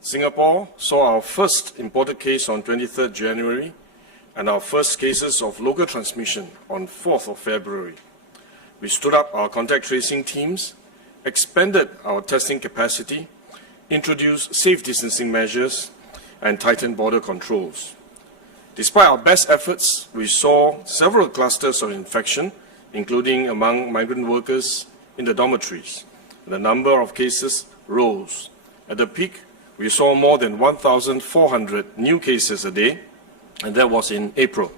Singapore saw our first imported case on 23rd January and our first cases of local transmission on 4th of February. We stood up our contact tracing teams, expanded our testing capacity, introduced safe distancing measures, and tightened border controls. Despite our best efforts, we saw several clusters of infection, including among migrant workers in the dormitories. The number of cases rose. At the peak, we saw more than 1,400 new cases a day, and that was in April.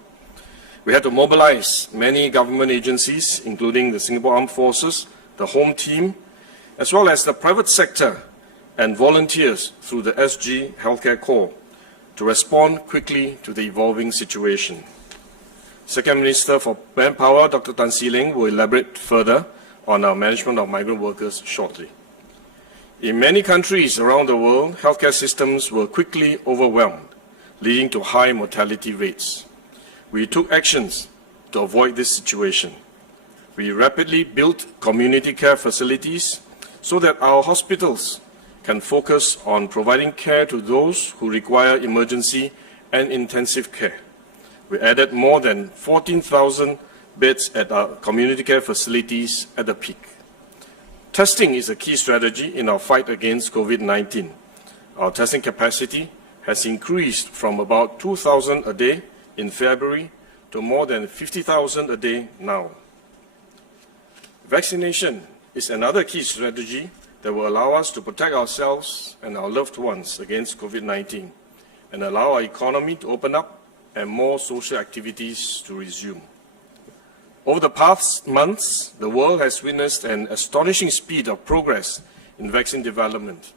We had to mobilize many government agencies, including the Singapore Armed Forces, the Home Team, as well as the private sector and volunteers through the SG Healthcare Corps to respond quickly to the evolving situation. Second Minister for Manpower, Dr. Tan See Leng, will elaborate further on our management of migrant workers shortly. In many countries around the world, healthcare systems were quickly overwhelmed, leading to high mortality rates. We took actions to avoid this situation. We rapidly built community care facilities so that our hospitals can focus on providing care to those who require emergency and intensive care. We added more than 14,000 beds at our community care facilities at the peak. Testing is a key strategy in our fight against COVID-19. Our testing capacity has increased from about 2,000 a day in February to more than 50,000 a day now. Vaccination is another key strategy that will allow us to protect ourselves and our loved ones against COVID-19 and allow our economy to open up and more social activities to resume. Over the past months, the world has witnessed an astonishing speed of progress in vaccine development.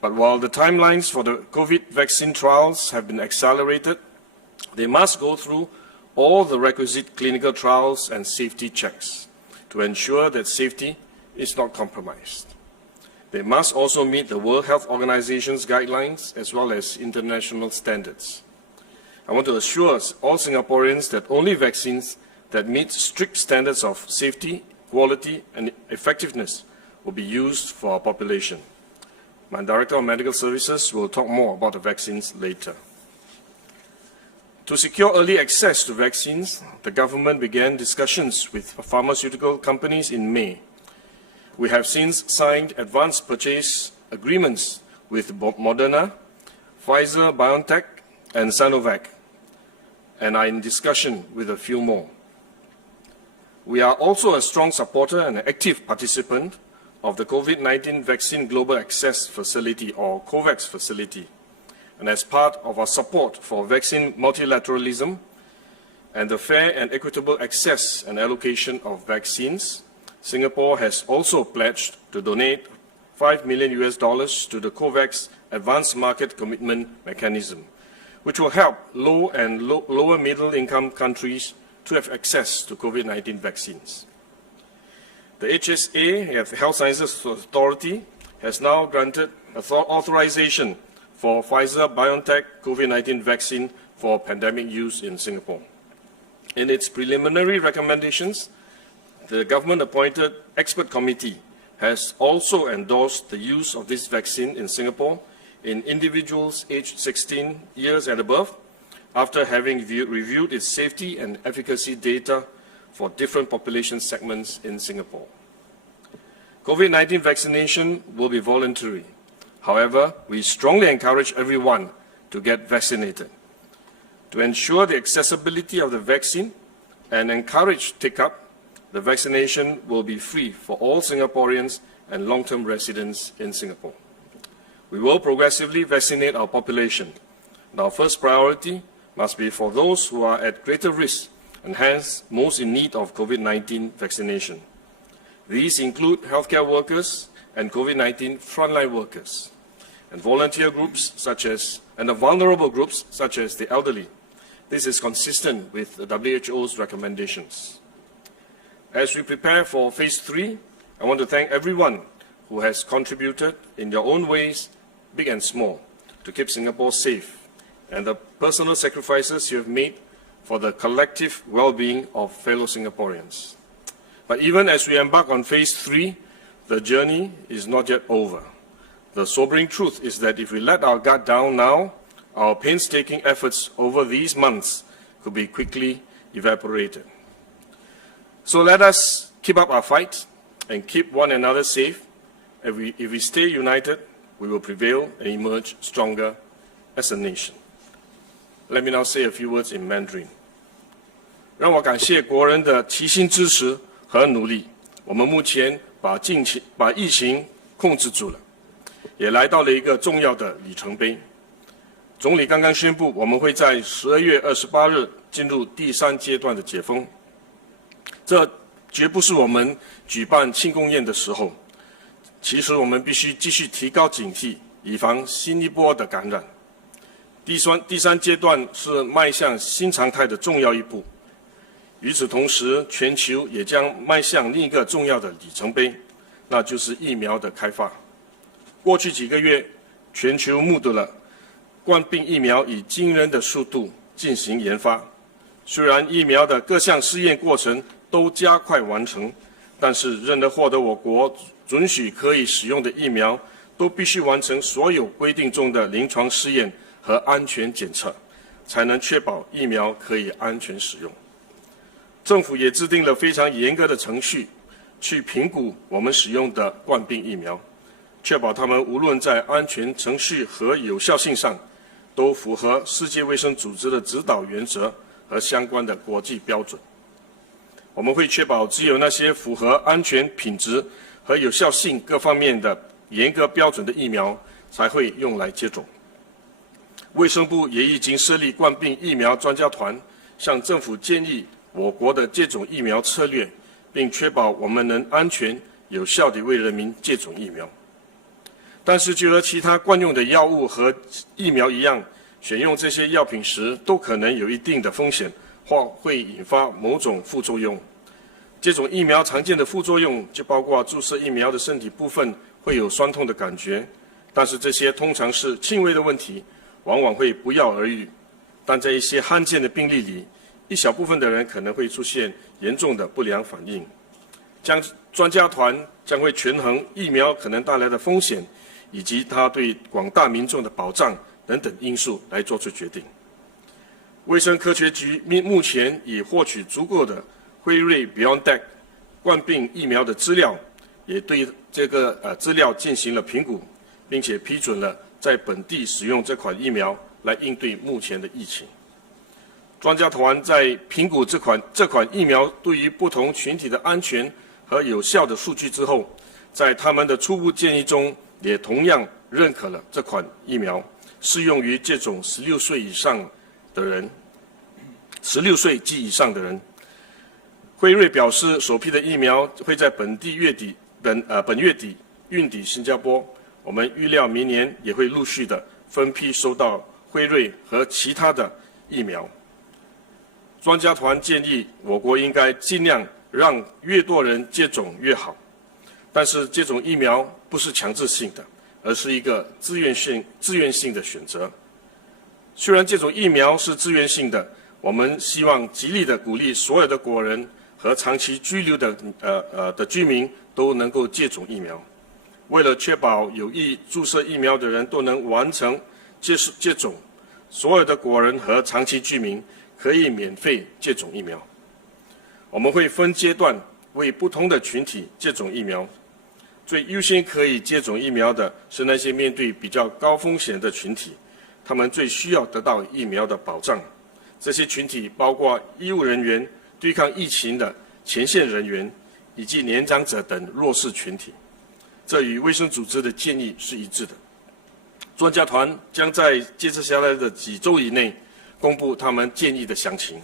But while the timelines for the COVID vaccine trials have been accelerated, they must go through all the requisite clinical trials and safety checks to ensure that safety is not compromised. They must also meet the World Health Organization's guidelines as well as international standards. I want to assure all Singaporeans that only vaccines that meet strict standards of safety, quality, and effectiveness will be used for our population. My Director of Medical Services will talk more about the vaccines later. To secure early access to vaccines, the government began discussions with pharmaceutical companies in May. We have since signed advance purchase agreements with Moderna, Pfizer-BioNTech, and Sinovac, and are in discussion with a few more. We are also a strong supporter and an active participant of the COVID-19 Vaccine Global Access Facility, or COVAX facility. And as part of our support for vaccine multilateralism and the fair and equitable access and allocation of vaccines, Singapore has also pledged to donate $5 million to the COVAX Advanced Market Commitment Mechanism, which will help low and lower middle income countries to have access to COVID-19 vaccines. The HSA, the Health Sciences Authority, has now granted authorization for Pfizer-BioNTech COVID-19 vaccine for pandemic use in Singapore. In its preliminary recommendations, the government-appointed expert committee has also endorsed the use of this vaccine in Singapore in individuals aged 16 years and above, after having reviewed its safety and efficacy data for different population segments in Singapore. COVID-19 vaccination will be voluntary. However, we strongly encourage everyone to get vaccinated. To ensure the accessibility of the vaccine and encourage take-up, the vaccination will be free for all Singaporeans and long-term residents in Singapore. We will progressively vaccinate our population. And our first priority must be for those who are at greater risk and hence most in need of COVID-19 vaccination. These include healthcare workers and COVID-19 frontline workers, and volunteer groups and the vulnerable groups such as the elderly. This is consistent with the WHO's recommendations. As we prepare for Phase 3, I want to thank everyone who has contributed in their own ways, big and small, to keep Singapore safe, and the personal sacrifices you have made for the collective well-being of fellow Singaporeans. But even as we embark on Phase 3, the journey is not yet over. The sobering truth is that if we let our guard down now, our painstaking efforts over these months could be quickly evaporated. So let us keep up our fight and keep one another safe. If we stay united, we will prevail and emerge stronger as a nation. Let me now say a few words in Mandarin. 让我感谢国人的齐心支持和努力，我们目前把疫情控制住了，也来到了一个重要的里程碑。总理刚刚宣布，我们会在12月28日进入第3阶段的解封。这绝不是我们举办庆功宴的时候。其实我们必须继续提高警惕，以防新一波的感染。第三阶段是迈向新常态的重要一步。与此同时，全球也将迈向另一个重要的里程碑，那就是疫苗的开发。过去几个月，全球目睹了冠病疫苗以惊人的速度进行研发。虽然疫苗的各项试验过程都加快完成，但是任何获得我国准许可以使用的疫苗，都必须完成所有规定中的临床试验和安全检测，才能确保疫苗可以安全使用。政府也制定了非常严格的程序，去评估我们使用的冠病疫苗，确保它们无论在安全程序和有效性上，都符合世界卫生组织的指导原则和相关的国际标准。我们会确保只有那些符合安全、品质和有效性各方面的严格标准的疫苗才会用来接种。卫生部也已经设立冠病疫苗专家团，向政府建议我国的接种疫苗策略，并确保我们能安全有效地为人民接种疫苗。但是，就和其他惯用的药物和疫苗一样，选用这些药品时都可能有一定的风险，或会引发某种副作用。接种疫苗常见的副作用就包括注射疫苗的身体部分会有酸痛的感觉，但是这些通常是轻微的问题，往往会不药而愈。但在一些罕见的病例里，一小部分的人可能会出现严重的不良反应。专家团将会权衡疫苗可能带来的风险，以及它对广大民众的保障等等因素来做出决定。卫生科学局目前已获取足够的辉瑞 BioNTech 冠病疫苗的资料，也对这个资料进行了评估，并且批准了在本地使用这款疫苗来应对目前的疫情。专家团在评估这款疫苗对于不同群体的安全和有效的数据之后，在他们的初步建议中，也同样认可了这款疫苗适用于接种16岁以上的人，16岁及以上的人。辉瑞表示，首批的疫苗会在本月底运抵新加坡。我们预料明年也会陆续的分批收到辉瑞和其他的疫苗。专家团建议，我国应该尽量让越多人接种越好，但是接种疫苗不是强制性的，而是一个自愿性的选择。虽然接种疫苗是自愿性的，我们希望极力的鼓励所有的国人和长期居留的居民都能够接种疫苗。为了确保有意注射疫苗的人都能完成接种，所有的国人和长期居民可以免费接种疫苗。我们会分阶段为不同的群体接种疫苗。最优先可以接种疫苗的是那些面对比较高风险的群体，他们最需要得到疫苗的保障。这些群体包括医务人员、对抗疫情的前线人员以及年长者等弱势群体。这与卫生组织的建议是一致的。专家团将在接着下来的几周以内公布他们建议的详情。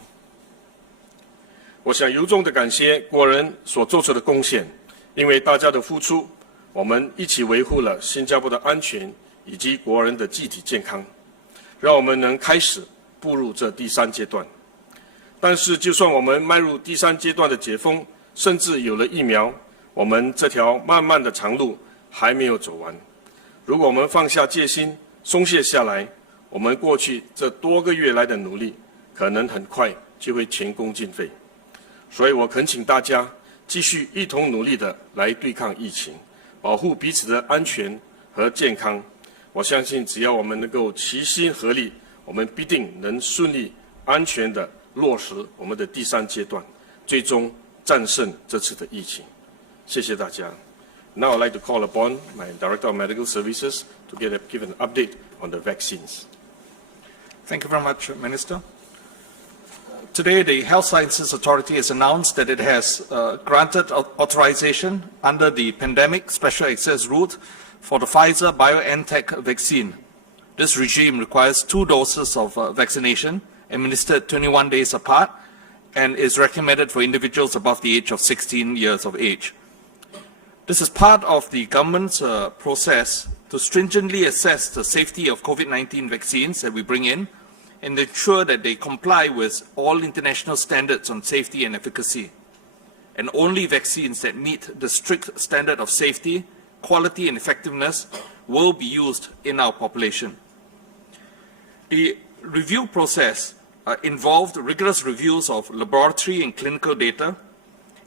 我想由衷地感谢国人所做出的贡献，因为大家的付出，我们一起维护了新加坡的安全以及国人的集体健康，让我们能开始步入这第3阶段。但是，就算我们迈入第3阶段的解封，甚至有了疫苗，我们这条漫漫的长路还没有走完。如果我们放下戒心，松懈下来，我们过去这多个月来的努力，可能很快就会前功尽废。所以我恳请大家继续一同努力的来对抗疫情，保护彼此的安全和健康。我相信，只要我们能够齐心合力，我们必定能顺利、安全地落实我们的第3阶段，最终战胜这次的疫情。谢谢大家。Now I'd like to call upon my Director of Medical Services to give an update on the vaccines. Thank you very much, Minister. Today, the Health Sciences Authority has announced that it has granted authorization under the Pandemic Special Access Route for the Pfizer-BioNTech vaccine. This regime requires 2 doses of vaccination administered 21 days apart and is recommended for individuals above the age of 16 years of age. This is part of the government's process to stringently assess the safety of COVID-19 vaccines that we bring in and ensure that they comply with all international standards on safety and efficacy. And only vaccines that meet the strict standard of safety, quality and effectiveness will be used in our population. The review process involved rigorous reviews of laboratory and clinical data,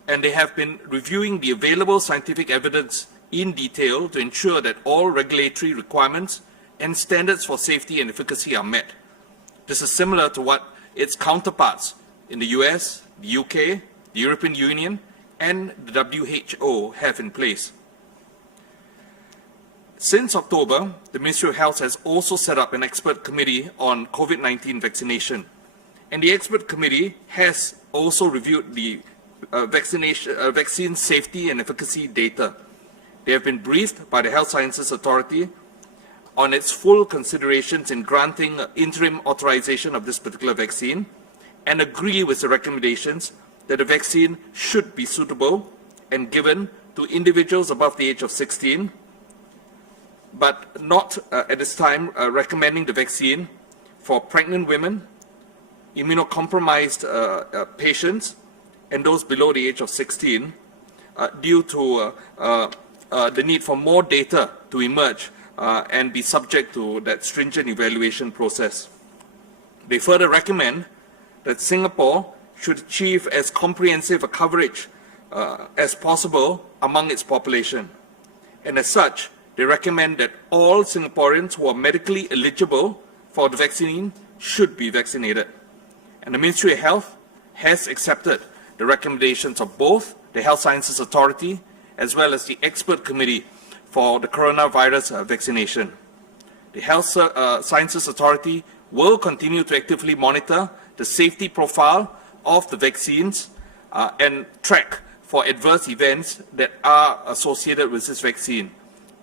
and they have been reviewing the available scientific evidence in detail to ensure that all regulatory requirements and standards for safety and efficacy are met. This is similar to what its counterparts in the US, the UK, the European Union, and the WHO have in place. Since October, the Ministry of Health has also set up an expert committee on COVID-19 vaccination. And the expert committee has also reviewed the vaccine safety and efficacy data. They have been briefed by the Health Sciences Authority on its full considerations in granting interim authorization of this particular vaccine and agree with the recommendations that the vaccine should be suitable and given to individuals above the age of 16, but not at this time recommending the vaccine for pregnant women, immunocompromised patients, and those below the age of 16 due to the need for more data to emerge and be subject to that stringent evaluation process. They further recommend that Singapore should achieve as comprehensive a coverage as possible among its population. And as such, they recommend that all Singaporeans who are medically eligible for the vaccine should be vaccinated. And the Ministry of Health has accepted the recommendations of both the Health Sciences Authority as well as the Expert Committee for the coronavirus vaccination. The Health Sciences Authority will continue to actively monitor the safety profile of the vaccines and track for adverse events that are associated with this vaccine,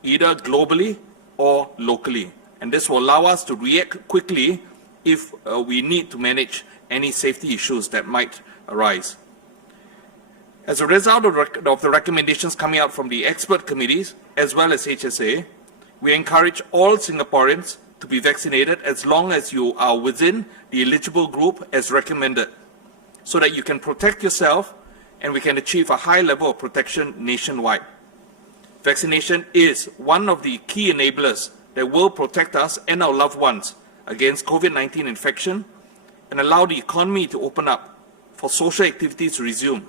either globally or locally. And this will allow us to react quickly if we need to manage any safety issues that might arise. As a result of the recommendations coming out from the expert committees as well as HSA, we encourage all Singaporeans to be vaccinated as long as you are within the eligible group as recommended, so that you can protect yourself and we can achieve a high level of protection nationwide. Vaccination is one of the key enablers that will protect us and our loved ones against COVID-19 infection and allow the economy to open up for social activities to resume.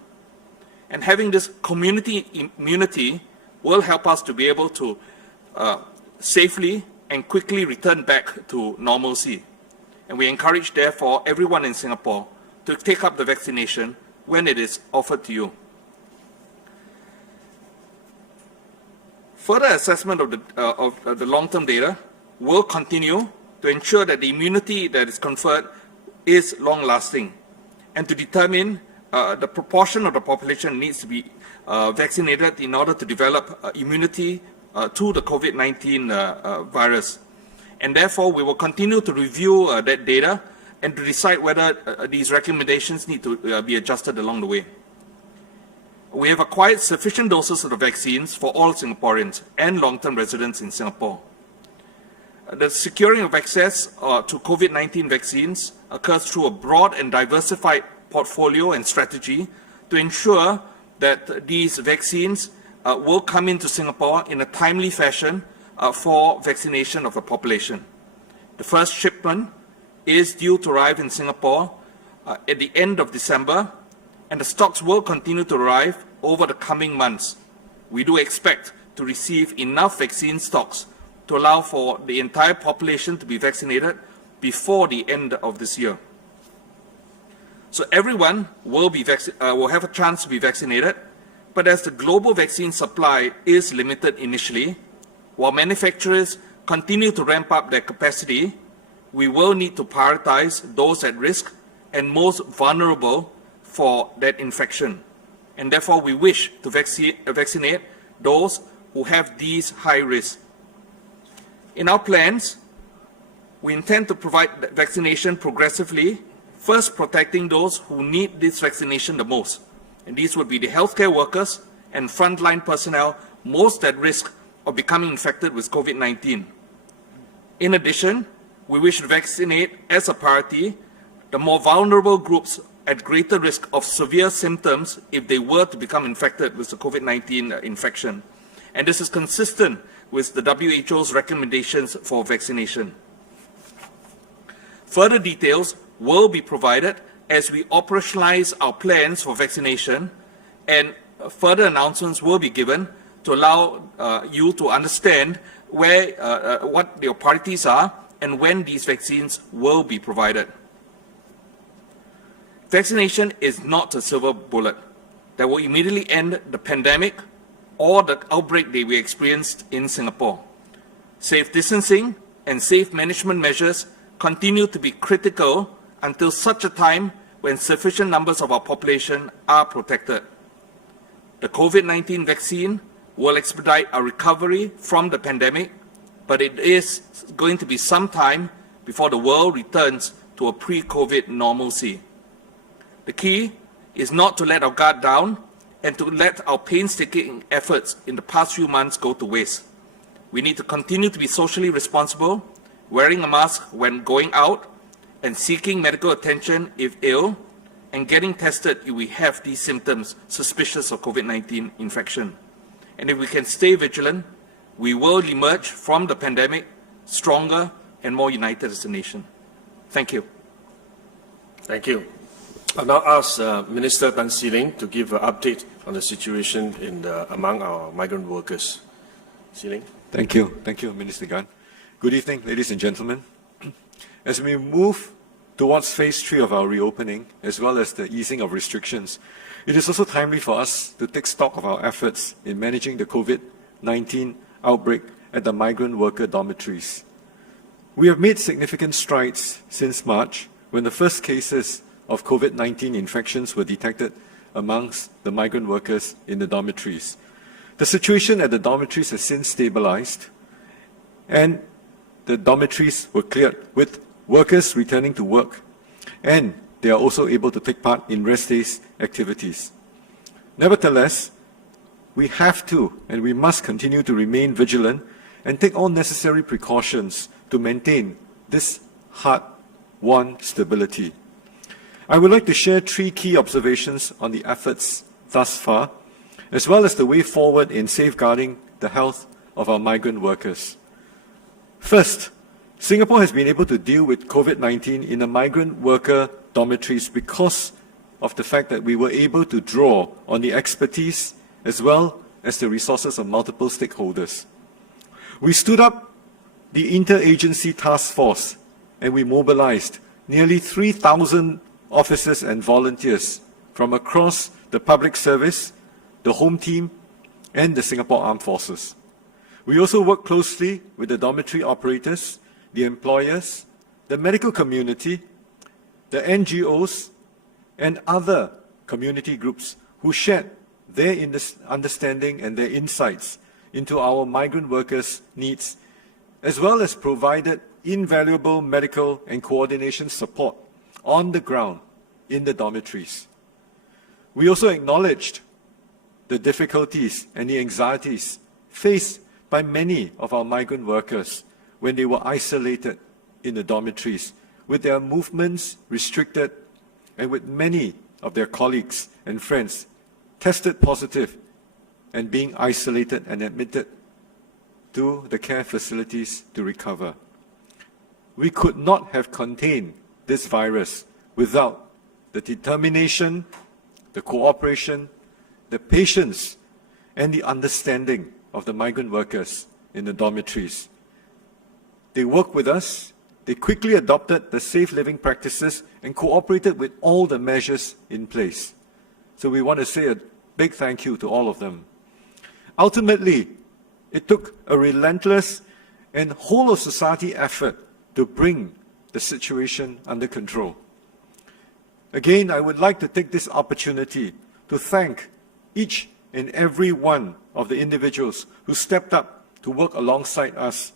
And having this community immunity will help us to be able to safely and quickly return back to normalcy. And we encourage, therefore, everyone in Singapore to take up the vaccination when it is offered to you. Further assessment of the long-term data will continue to ensure that the immunity that is conferred is long-lasting, and to determine the proportion of the population needs to be vaccinated in order to develop immunity to the COVID-19 virus. And therefore, we will continue to review that data and to decide whether these recommendations need to be adjusted along the way. We have acquired sufficient doses of the vaccines for all Singaporeans and long-term residents in Singapore. The securing of access to COVID-19 vaccines occurs through a broad and diversified portfolio and strategy to ensure that these vaccines will come into Singapore in a timely fashion for vaccination of the population. The first shipment is due to arrive in Singapore at the end of December, and the stocks will continue to arrive over the coming months. We do expect to receive enough vaccine stocks to allow for the entire population to be vaccinated before the end of this year. So everyone will have a chance to be vaccinated, but as the global vaccine supply is limited initially, while manufacturers continue to ramp up their capacity, we will need to prioritize those at risk and most vulnerable for that infection. And therefore, we wish to vaccinate those who have these high risks. In our plans, we intend to provide vaccination progressively, first protecting those who need this vaccination the most. And these would be the healthcare workers and frontline personnel most at risk of becoming infected with COVID-19. In addition, we wish to vaccinate as a priority the more vulnerable groups at greater risk of severe symptoms if they were to become infected with the COVID-19 infection. And this is consistent with the WHO's recommendations for vaccination. Further details will be provided as we operationalize our plans for vaccination, and further announcements will be given to allow you to understand what your priorities are and when these vaccines will be provided. Vaccination is not a silver bullet that will immediately end the pandemic or the outbreak that we experienced in Singapore. Safe distancing and safe management measures continue to be critical until such a time when sufficient numbers of our population are protected. The COVID-19 vaccine will expedite our recovery from the pandemic, but it is going to be some time before the world returns to a pre-COVID normalcy. The key is not to let our guard down and to let our painstaking efforts in the past few months go to waste. We need to continue to be socially responsible, wearing a mask when going out, and seeking medical attention if ill, and getting tested if we have these symptoms suspicious of COVID-19 infection. And if we can stay vigilant, we will emerge from the pandemic stronger and more united as a nation. Thank you. Thank you. I'll now ask Minister Tan See Leng to give an update on the situation among our migrant workers. See Leng. Thank you, Minister Gan. Good evening, ladies and gentlemen. As we move towards phase 3 of our reopening, as well as the easing of restrictions, it is also timely for us to take stock of our efforts in managing the COVID-19 outbreak at the migrant worker dormitories. We have made significant strides since March, when the first cases of COVID-19 infections were detected amongst the migrant workers in the dormitories. The situation at the dormitories has since stabilized, and the dormitories were cleared with workers returning to work, and they are also able to take part in rest days activities. Nevertheless, we have to and we must continue to remain vigilant and take all necessary precautions to maintain this hard-won stability. I would like to share 3 key observations on the efforts thus far, as well as the way forward in safeguarding the health of our migrant workers. First, Singapore has been able to deal with COVID-19 in the migrant worker dormitories because of the fact that we were able to draw on the expertise as well as the resources of multiple stakeholders. We stood up the interagency task force and we mobilized nearly 3,000 officers and volunteers from across the public service, the home team, and the Singapore Armed Forces. We also work closely with the dormitory operators, the employers, the medical community, the NGOs, and other community groups who shared their understanding and their insights into our migrant workers' needs, as well as provided invaluable medical and coordination support on the ground in the dormitories. We also acknowledged the difficulties and the anxieties faced by many of our migrant workers when they were isolated in the dormitories, with their movements restricted and with many of their colleagues and friends tested positive and being isolated and admitted to the care facilities to recover. We could not have contained this virus without the determination, the cooperation, the patience, and the understanding of the migrant workers in the dormitories. they worked with us, they quickly adopted the safe living practices and cooperated with all the measures in place. So we want to say a big thank you to all of them. Ultimately, it took a relentless and whole of society effort to bring the situation under control. Again, I would like to take this opportunity to thank each and every one of the individuals who stepped up to work alongside us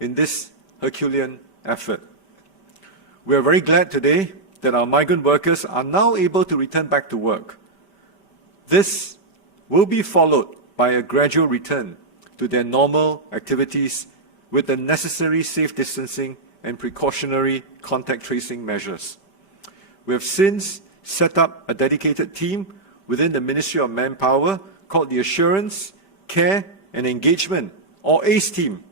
in this Herculean effort. We are very glad today that our migrant workers are now able to return back to work. This will be followed by a gradual return to their normal activities with the necessary safe distancing and precautionary contact tracing measures. We have since set up a dedicated team within the Ministry of Manpower called the Assurance, Care and Engagement, or ACE team.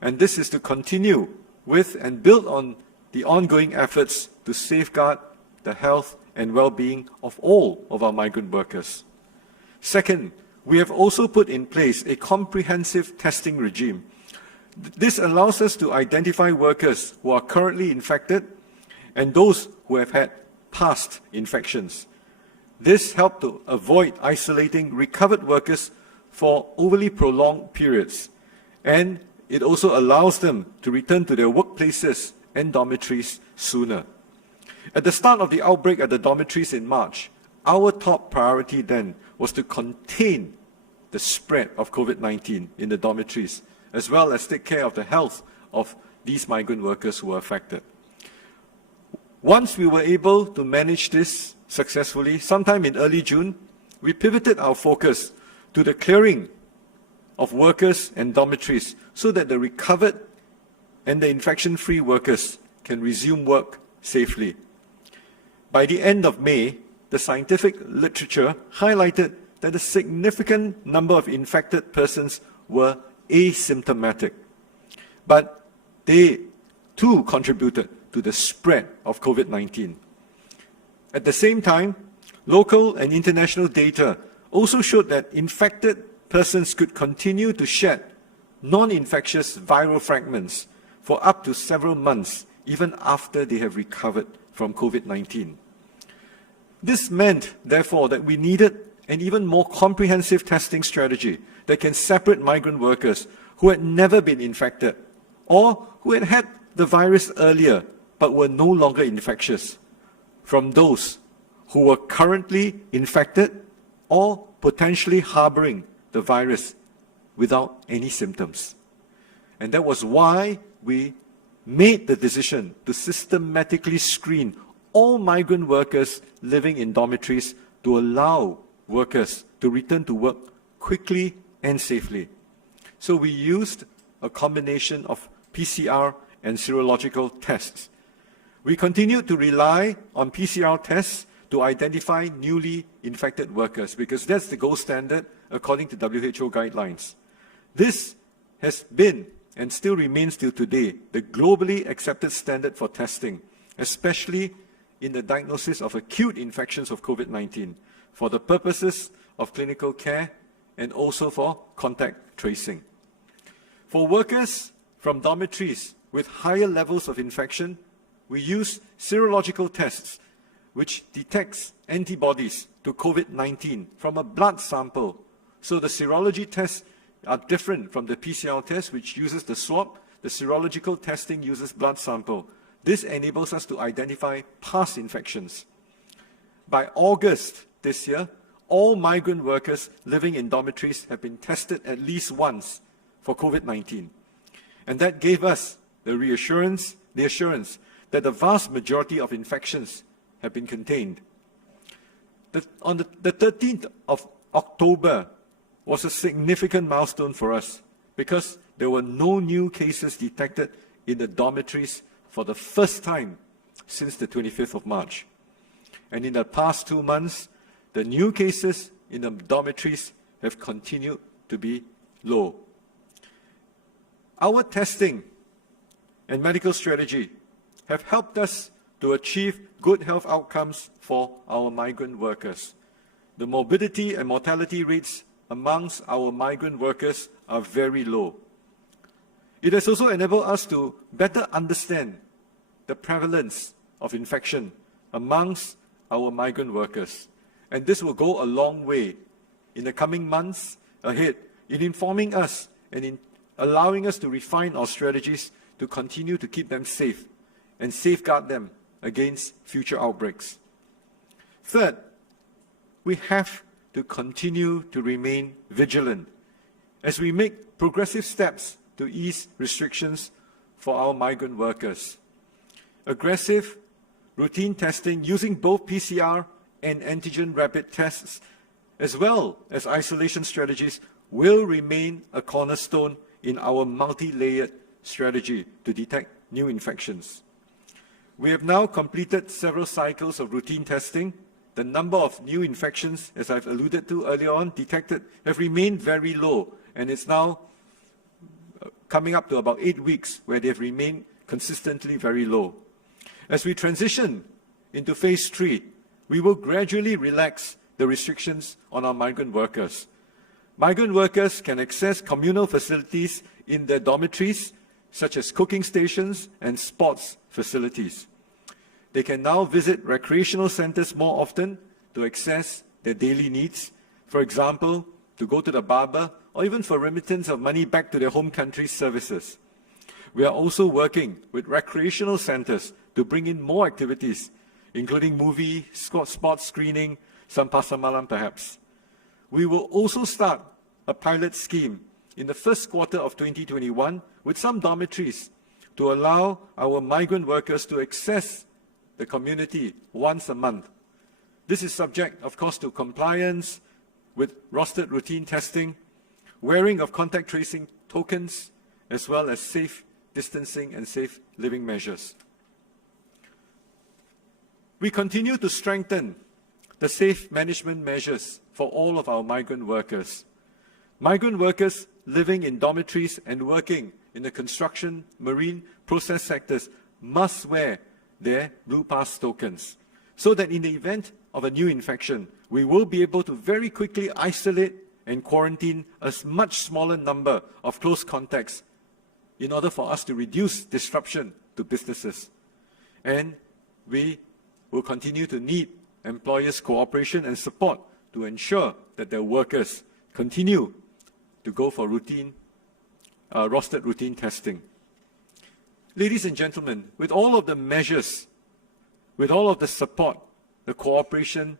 And this is to continue with and build on the ongoing efforts to safeguard the health and well-being of all of our migrant workers. Second, we have also put in place a comprehensive testing regime. This allows us to identify workers who are currently infected and those who have had past infections. This helped to avoid isolating recovered workers for overly prolonged periods, and it also allows them to return to their workplaces and dormitories sooner. At the start of the outbreak at the dormitories in March, our top priority then was to contain the spread of COVID-19 in the dormitories, as well as take care of the health of these migrant workers who were affected. Once we were able to manage this successfully, sometime in early June, we pivoted our focus to the clearing of workers and dormitories so that the recovered and the infection-free workers can resume work safely. By the end of May, the scientific literature highlighted that a significant number of infected persons were asymptomatic, but they too contributed to the spread of COVID-19. At the same time, local and international data also showed that infected persons could continue to shed non-infectious viral fragments for up to several months, even after they have recovered from COVID-19. This meant, therefore, that we needed an even more comprehensive testing strategy that can separate migrant workers who had never been infected or who had had the virus earlier but were no longer infectious from those who were currently infected or potentially harboring the virus without any symptoms. And that was why we made the decision to systematically screen all migrant workers living in dormitories to allow workers to return to work quickly and safely. So we used a combination of PCR and serological tests. We continued to rely on PCR tests to identify newly infected workers because that's the gold standard according to WHO guidelines. This has been and still remains till today the globally accepted standard for testing, especially in the diagnosis of acute infections of COVID-19 for the purposes of clinical care and also for contact tracing. For workers from dormitories with higher levels of infection, we use serological tests which detects antibodies to COVID-19 from a blood sample. So the serology tests are different from the PCR test, which uses the swab. The serological testing uses blood sample. This enables us to identify past infections. By August this year, all migrant workers living in dormitories have been tested at least once for COVID-19. And that gave us the assurance that the vast majority of infections have been contained. On the 13th of October was a significant milestone for us because there were no new cases detected in the dormitories for the first time since the 25th of March. And in the past 2 months, the new cases in the dormitories have continued to be low. Our testing and medical strategy have helped us to achieve good health outcomes for our migrant workers. The morbidity and mortality rates amongst our migrant workers are very low. It has also enabled us to better understand the prevalence of infection amongst our migrant workers. And this will go a long way in the coming months ahead in informing us and in allowing us to refine our strategies to continue to keep them safe and safeguard them against future outbreaks. Third, we have to continue to remain vigilant as we make progressive steps to ease restrictions for our migrant workers. Aggressive routine testing using both PCR and antigen rapid tests, as well as isolation strategies, will remain a cornerstone in our multi-layered strategy to detect new infections. We have now completed several cycles of routine testing. The number of new infections, as I've alluded to earlier on, detected have remained very low, and it's now coming up to about 8 weeks where they have remained consistently very low. As we transition into phase 3, we will gradually relax the restrictions on our migrant workers. Migrant workers can access communal facilities in their dormitories, such as cooking stations and sports facilities. They can now visit recreational centers more often to access their daily needs, for example, to go to the barber, or even for remittance of money back to their home country's services. We are also working with recreational centers to bring in more activities, including movie, sports screening, some pasar malam perhaps. We will also start a pilot scheme in the first quarter of 2021 with some dormitories to allow our migrant workers to access the community once a month. This is subject, of course, to compliance with rostered routine testing, wearing of contact tracing tokens, as well as safe distancing and safe living measures. We continue to strengthen the safe management measures for all of our migrant workers. Migrant workers living in dormitories and working in the construction, marine, process sectors must wear their Blue Pass tokens, so that in the event of a new infection, we will be able to very quickly isolate and quarantine a much smaller number of close contacts in order for us to reduce disruption to businesses. And we will continue to need employers' cooperation and support to ensure that their workers continue to go for rostered routine testing. Ladies and gentlemen, with all of the measures, with all of the support, the cooperation,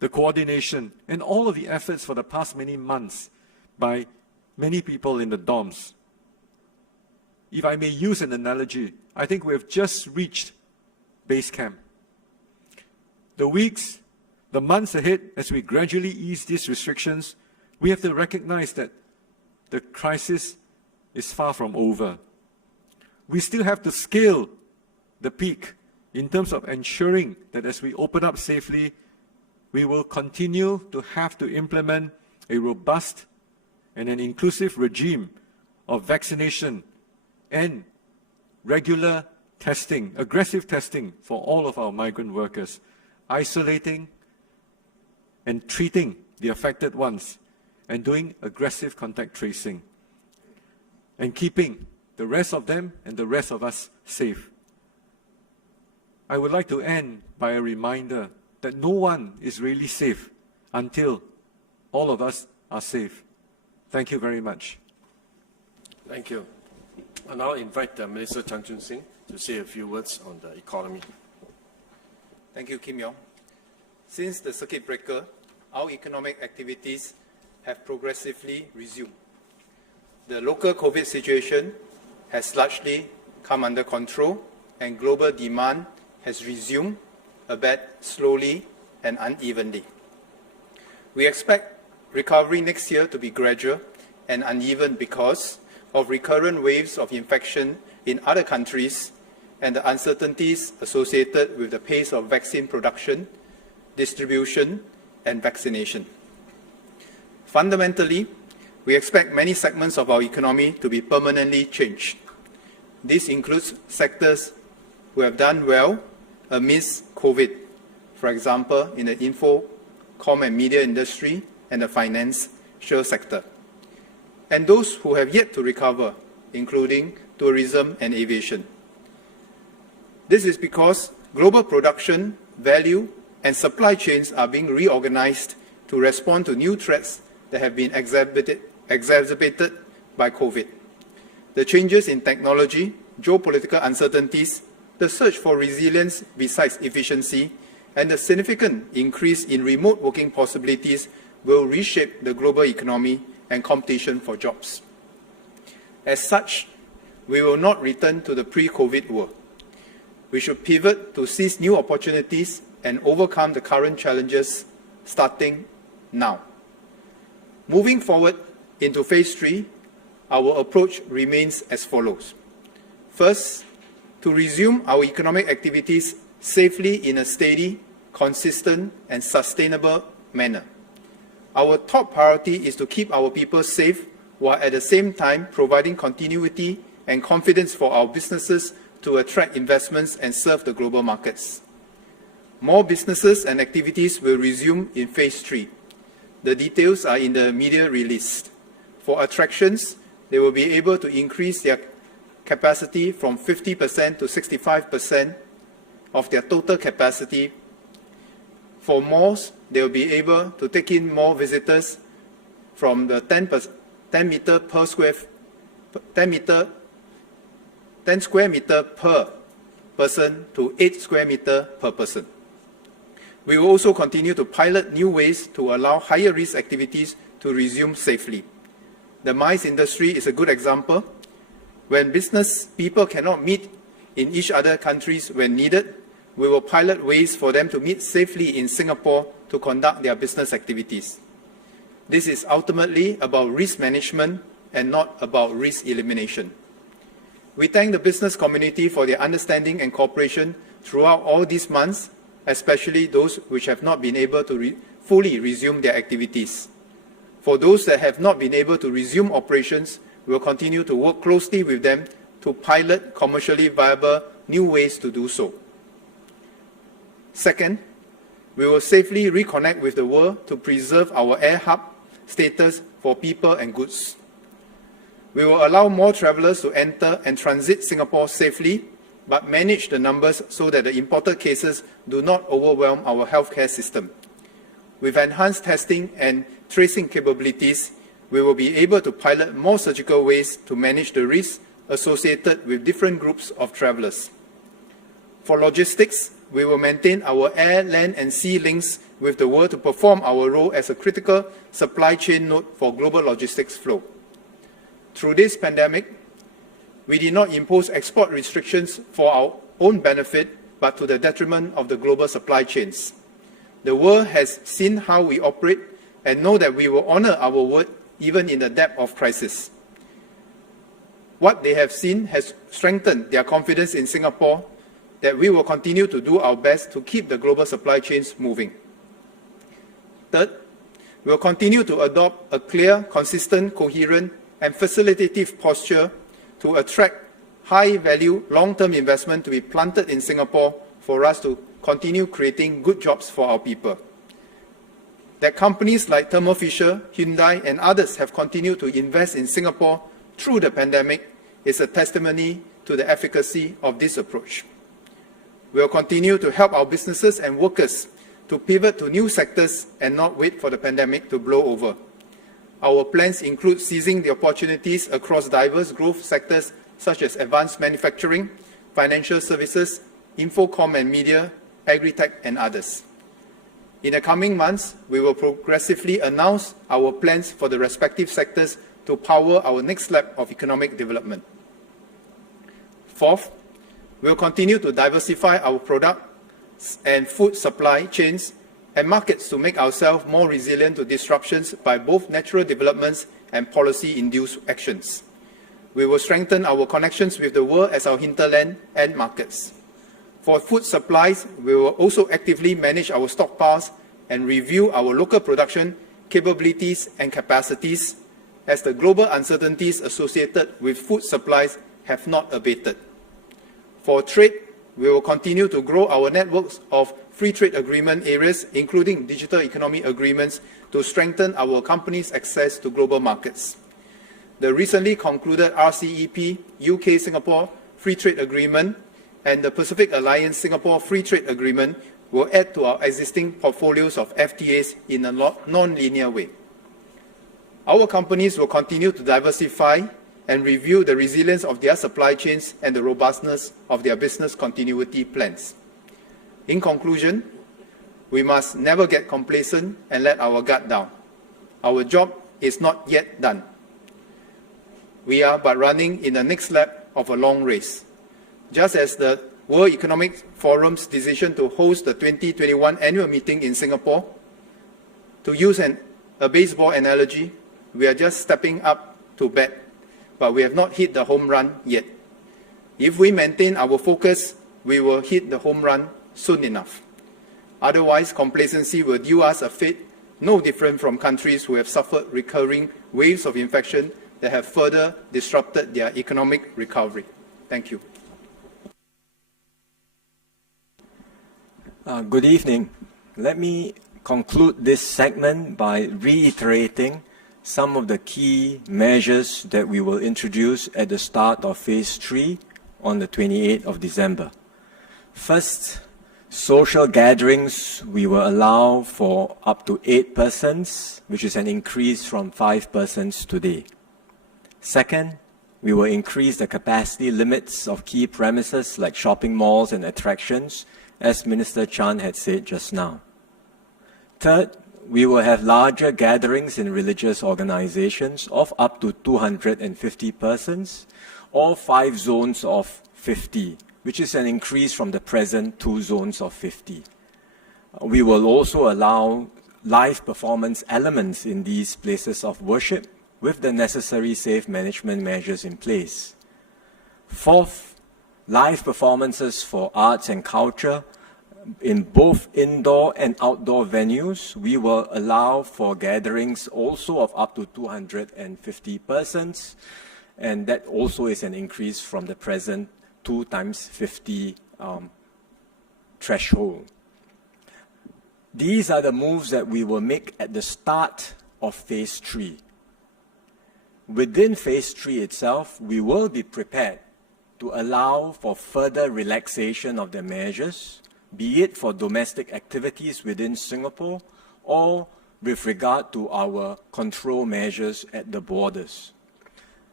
the coordination, and all of the efforts for the past many months by many people in the dorms, if I may use an analogy, I think we have just reached base camp. The weeks, the months ahead, as we gradually ease these restrictions, we have to recognize that the crisis is far from over. We still have to scale the peak in terms of ensuring that as we open up safely, we will continue to have to implement a robust and an inclusive regime of vaccination and regular testing, aggressive testing for all of our migrant workers, isolating and treating the affected ones, and doing aggressive contact tracing, and keeping the rest of them and the rest of us safe. I would like to end by a reminder that no one is really safe until all of us are safe. Thank you very much. Thank you. I now invite Minister Chan Chun Sing to say a few words on the economy. Thank you, Kim Yong. Since the circuit breaker, our economic activities have progressively resumed. The local COVID situation has largely come under control, and global demand has resumed, albeit slowly and unevenly. We expect recovery next year to be gradual and uneven because of recurrent waves of infection in other countries and the uncertainties associated with the pace of vaccine production, distribution, and vaccination. Fundamentally, we expect many segments of our economy to be permanently changed. This includes sectors who have done well amidst COVID, for example, in the info, comm and media industry and the financial sector, and those who have yet to recover including tourism and aviation. This is because global production, value, and supply chains are being reorganized to respond to new threats that have been exacerbated by COVID. The changes in technology, geopolitical uncertainties, the search for resilience besides efficiency, and the significant increase in remote working possibilities will reshape the global economy and competition for jobs. As such, we will not return to the pre-COVID world. We should pivot to seize new opportunities and overcome the current challenges starting now. Moving forward into phase 3, our approach remains as follows. First, to resume our economic activities safely in a steady, consistent, and sustainable manner. Our top priority is to keep our people safe while at the same time providing continuity and confidence for our businesses to attract investments and serve the global markets. More businesses and activities will resume in phase 3. The details are in the media release. For attractions, they will be able to increase their capacity from 50% to 65% of their total capacity. For malls, they will be able to take in more visitors from the 10 square meter per person to 8 square meter per person. We will also continue to pilot new ways to allow higher risk activities to resume safely. The MICE industry is a good example. When business people cannot meet in each other countries when needed, we will pilot ways for them to meet safely in Singapore to conduct their business activities. This is ultimately about risk management and not about risk elimination. We thank the business community for their understanding and cooperation throughout all these months, especially those which have not been able to fully resume their activities. For those that have not been able to resume operations, we will continue to work closely with them to pilot commercially viable new ways to do so. Second, we will safely reconnect with the world to preserve our air hub status for people and goods. We will allow more travelers to enter and transit Singapore safely, but manage the numbers so that the imported cases do not overwhelm our healthcare system. With enhanced testing and tracing capabilities, we will be able to pilot more surgical ways to manage the risks associated with different groups of travelers. For logistics, we will maintain our air, land, and sea links with the world to perform our role as a critical supply chain node for global logistics flow. Through this pandemic, we did not impose export restrictions for our own benefit, but to the detriment of the global supply chains. The world has seen how we operate and know that we will honor our word even in the depth of crisis. What they have seen has strengthened their confidence in Singapore that we will continue to do our best to keep the global supply chains moving. Third, we will continue to adopt a clear, consistent, coherent, and facilitative posture to attract high-value, long-term investment to be planted in Singapore for us to continue creating good jobs for our people. That companies like Thermo Fisher, Hyundai, and others have continued to invest in Singapore through the pandemic is a testimony to the efficacy of this approach. We will continue to help our businesses and workers to pivot to new sectors and not wait for the pandemic to blow over. Our plans include seizing the opportunities across diverse growth sectors such as advanced manufacturing, financial services, infocom and media, agri-tech, and others. In the coming months, we will progressively announce our plans for the respective sectors to power our next lap of economic development. Fourth, we will continue to diversify our products and food supply chains and markets to make ourselves more resilient to disruptions by both natural developments and policy-induced actions. We will strengthen our connections with the world as our hinterland and markets. For food supplies, we will also actively manage our stockpiles and review our local production capabilities and capacities as the global uncertainties associated with food supplies have not abated. For trade, we will continue to grow our networks of free trade agreement areas, including digital economy agreements, to strengthen our company's access to global markets. the recently concluded RCEP UK-Singapore Free Trade Agreement and the Pacific Alliance Singapore Free Trade Agreement will add to our existing portfolios of FTAs in a non-linear way. Our companies will continue to diversify and review the resilience of their supply chains and the robustness of their business continuity plans. In conclusion, we must never get complacent and let our guard down. Our job is not yet done. We are but running in the next lap of a long race. Just as the World Economic Forum's decision to host the 2021 annual meeting in Singapore, to use a baseball analogy, we are just stepping up to bat, but we have not hit the home run yet. If we maintain our focus, we will hit the home run soon enough. Otherwise, complacency will deal us a fate no different from countries who have suffered recurring waves of infection that have further disrupted their economic recovery. Thank you. Good evening. Let me conclude this segment by reiterating some of the key measures that we will introduce at the start of Phase 3 on the 28th of December. First, social gatherings we will allow for up to 8 persons, which is an increase from 5 persons today. Second, we will increase the capacity limits of key premises like shopping malls and attractions, as Minister Chan had said just now. Third, we will have larger gatherings in religious organizations of up to 250 persons, or 5 zones of 50, which is an increase from the present 2 zones of 50. We will also allow live performance elements in these places of worship with the necessary safe management measures in place. Fourth, live performances for arts and culture in both indoor and outdoor venues. We will allow for gatherings also of up to 250 persons, and that also is an increase from the present 2 times 50 threshold. These are the moves that we will make at the start of Phase 3. Within Phase 3 itself, we will be prepared to allow for further relaxation of the measures, be it for domestic activities within Singapore or with regard to our control measures at the borders.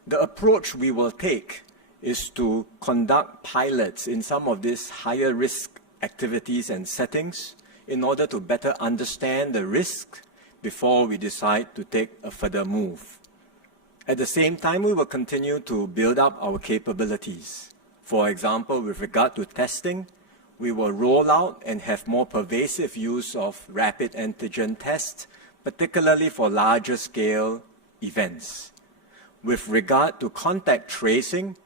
The approach we will take is to conduct pilots in some of these higher risk activities and settings in order to better understand the risk before we decide to take a further move. At the same time, we will continue to build up our capabilities. For example, with regard to testing, we will roll out and have more pervasive use of rapid antigen tests, particularly for larger scale events. With regard to contact tracing,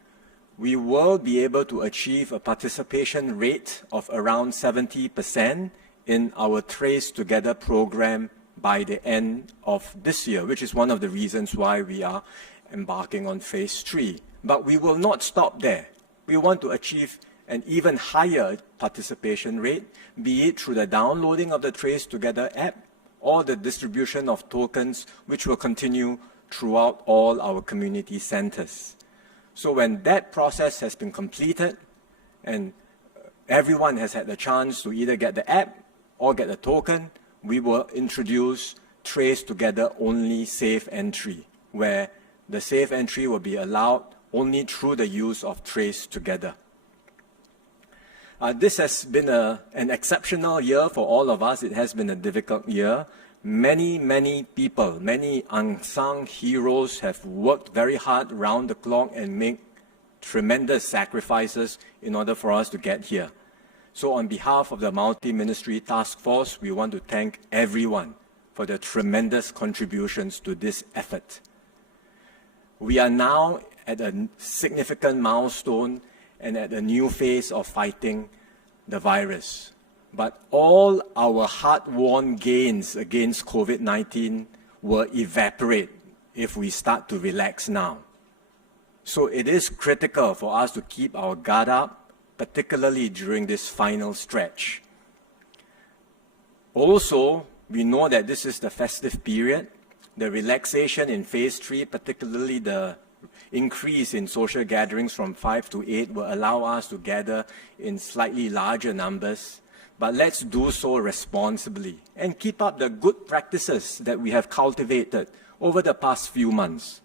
we will be able to achieve a participation rate of around 70% in our Trace Together program by the end of this year, which is one of the reasons why we are embarking on Phase 3. But we will not stop there. We want to achieve an even higher participation rate, be it through the downloading of the Trace Together app or the distribution of tokens, which will continue throughout all our community centers. So when that process has been completed and everyone has had the chance to either get the app or get the token, we will introduce Trace Together only safe entry, where the safe entry will be allowed only through the use of Trace Together. This has been an exceptional year for all of us. It has been a difficult year. Many people, many unsung heroes have worked very hard round the clock and made tremendous sacrifices in order for us to get here. So on behalf of the Multi-Ministry Task Force, we want to thank everyone for their tremendous contributions to this effort. We are now at a significant milestone and at a new phase of fighting the virus. But all our hard-won gains against COVID-19 will evaporate if we start to relax now. So it is critical for us to keep our guard up, particularly during this final stretch. Also, we know that this is the festive period. The relaxation in phase 3, particularly the increase in social gatherings from 5 to 8, will allow us to gather in slightly larger numbers. But let's do so responsibly and keep up the good practices that we have cultivated over the past few months.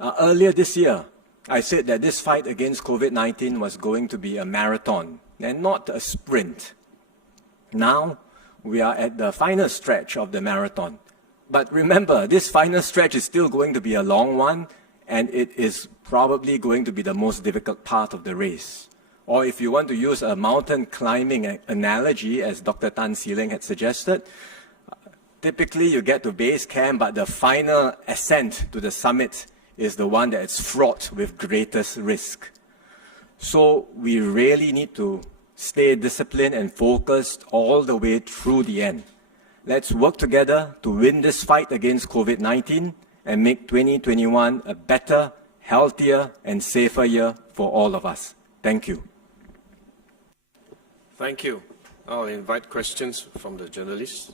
Earlier this year, I said that this fight against COVID-19 was going to be a marathon and not a sprint. Now, we are at the final stretch of the marathon. But remember, this final stretch is still going to be a long one, and it is probably going to be the most difficult part of the race. Or if you want to use a mountain climbing analogy, as Dr. Tan See Leng had suggested, typically you get to base camp, but the final ascent to the summit is the one that is fraught with greatest risk. So we really need to stay disciplined and focused all the way through the end. Let's work together to win this fight against COVID-19 and make 2021 a better, healthier, and safer year for all of us. Thank you. Thank you. I'll invite questions from the journalists.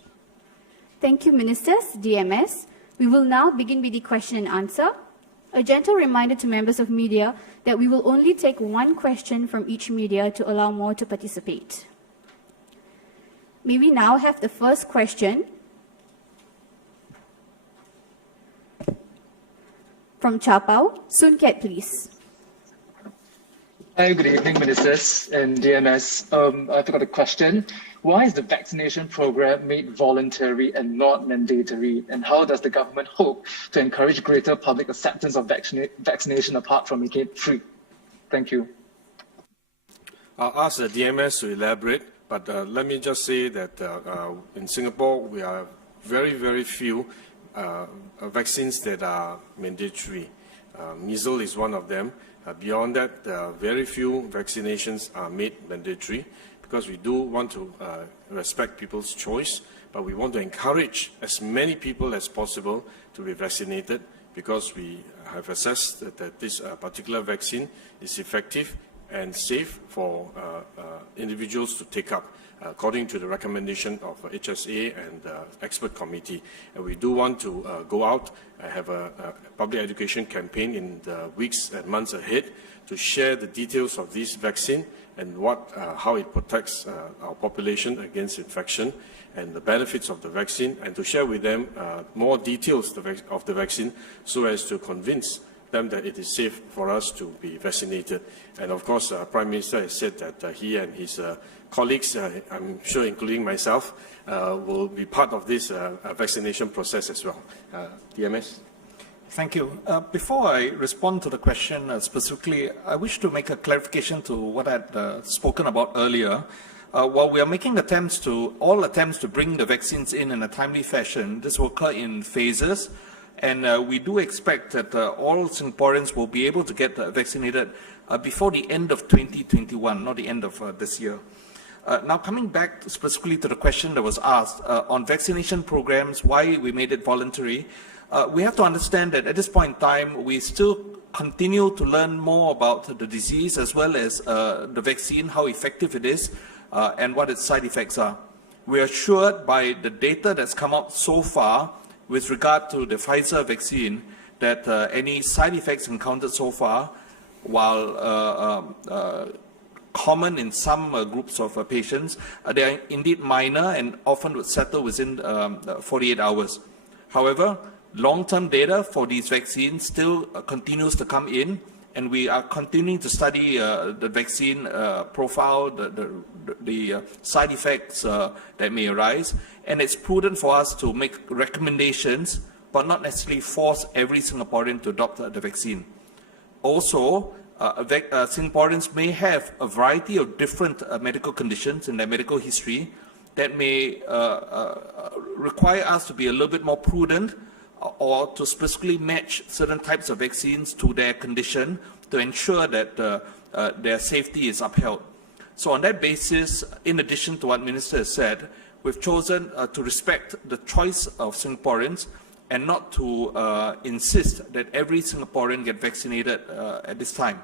Thank you, Ministers, DMS. We will now begin with the question and answer. A gentle reminder to members of media that we will only take one question from each media to allow more to participate. May we now have the first question from Chapao. Soon Ket, please. Hi, good evening, Ministers and DMS. I've got a question. Why is the vaccination program made voluntary and not mandatory? And how does the government hope to encourage greater public acceptance of vaccination apart from making it free? Thank you. I'll ask the DMS to elaborate, but let me just say that in Singapore, we are very, very few vaccines that are mandatory. Measles is one of them. Beyond that, very few vaccinations are made mandatory because we do want to respect people's choice, but we want to encourage as many people as possible to be vaccinated because we have assessed that this particular vaccine is effective and safe for individuals to take up, according to the recommendation of HSA and the expert committee. And we do want to go out and have a public education campaign in the weeks and months ahead to share the details of this vaccine and how it protects our population against infection and the benefits of the vaccine, and to share with them more details of the vaccine so as to convince them that it is safe for us to be vaccinated. And of course, Prime Minister has said that he and his colleagues, I'm sure including myself, will be part of this vaccination process as well. DMS? Thank you. Before I respond to the question specifically, I wish to make a clarification to what I had spoken about earlier. While we are making all attempts to bring the vaccines in a timely fashion, this will occur in phases. And we do expect that all Singaporeans will be able to get vaccinated before the end of 2021, not the end of this year. Now, coming back specifically to the question that was asked on vaccination programs, why we made it voluntary, we have to understand that at this point in time, we still continue to learn more about the disease as well as the vaccine, how effective it is, and what its side effects are. We are assured by the data that's come out so far with regard to the Pfizer vaccine that any side effects encountered so far, while common in some groups of patients, they are indeed minor and often would settle within 48 hours. However, long-term data for these vaccines still continues to come in, and we are continuing to study the vaccine profile, the side effects that may arise, and it's prudent for us to make recommendations, but not necessarily force every Singaporean to adopt the vaccine. Also, Singaporeans may have a variety of different medical conditions in their medical history that may require us to be a little bit more prudent or to specifically match certain types of vaccines to their condition to ensure that their safety is upheld. So on that basis, in addition to what Minister has said, we've chosen to respect the choice of Singaporeans and not to insist that every Singaporean get vaccinated at this time.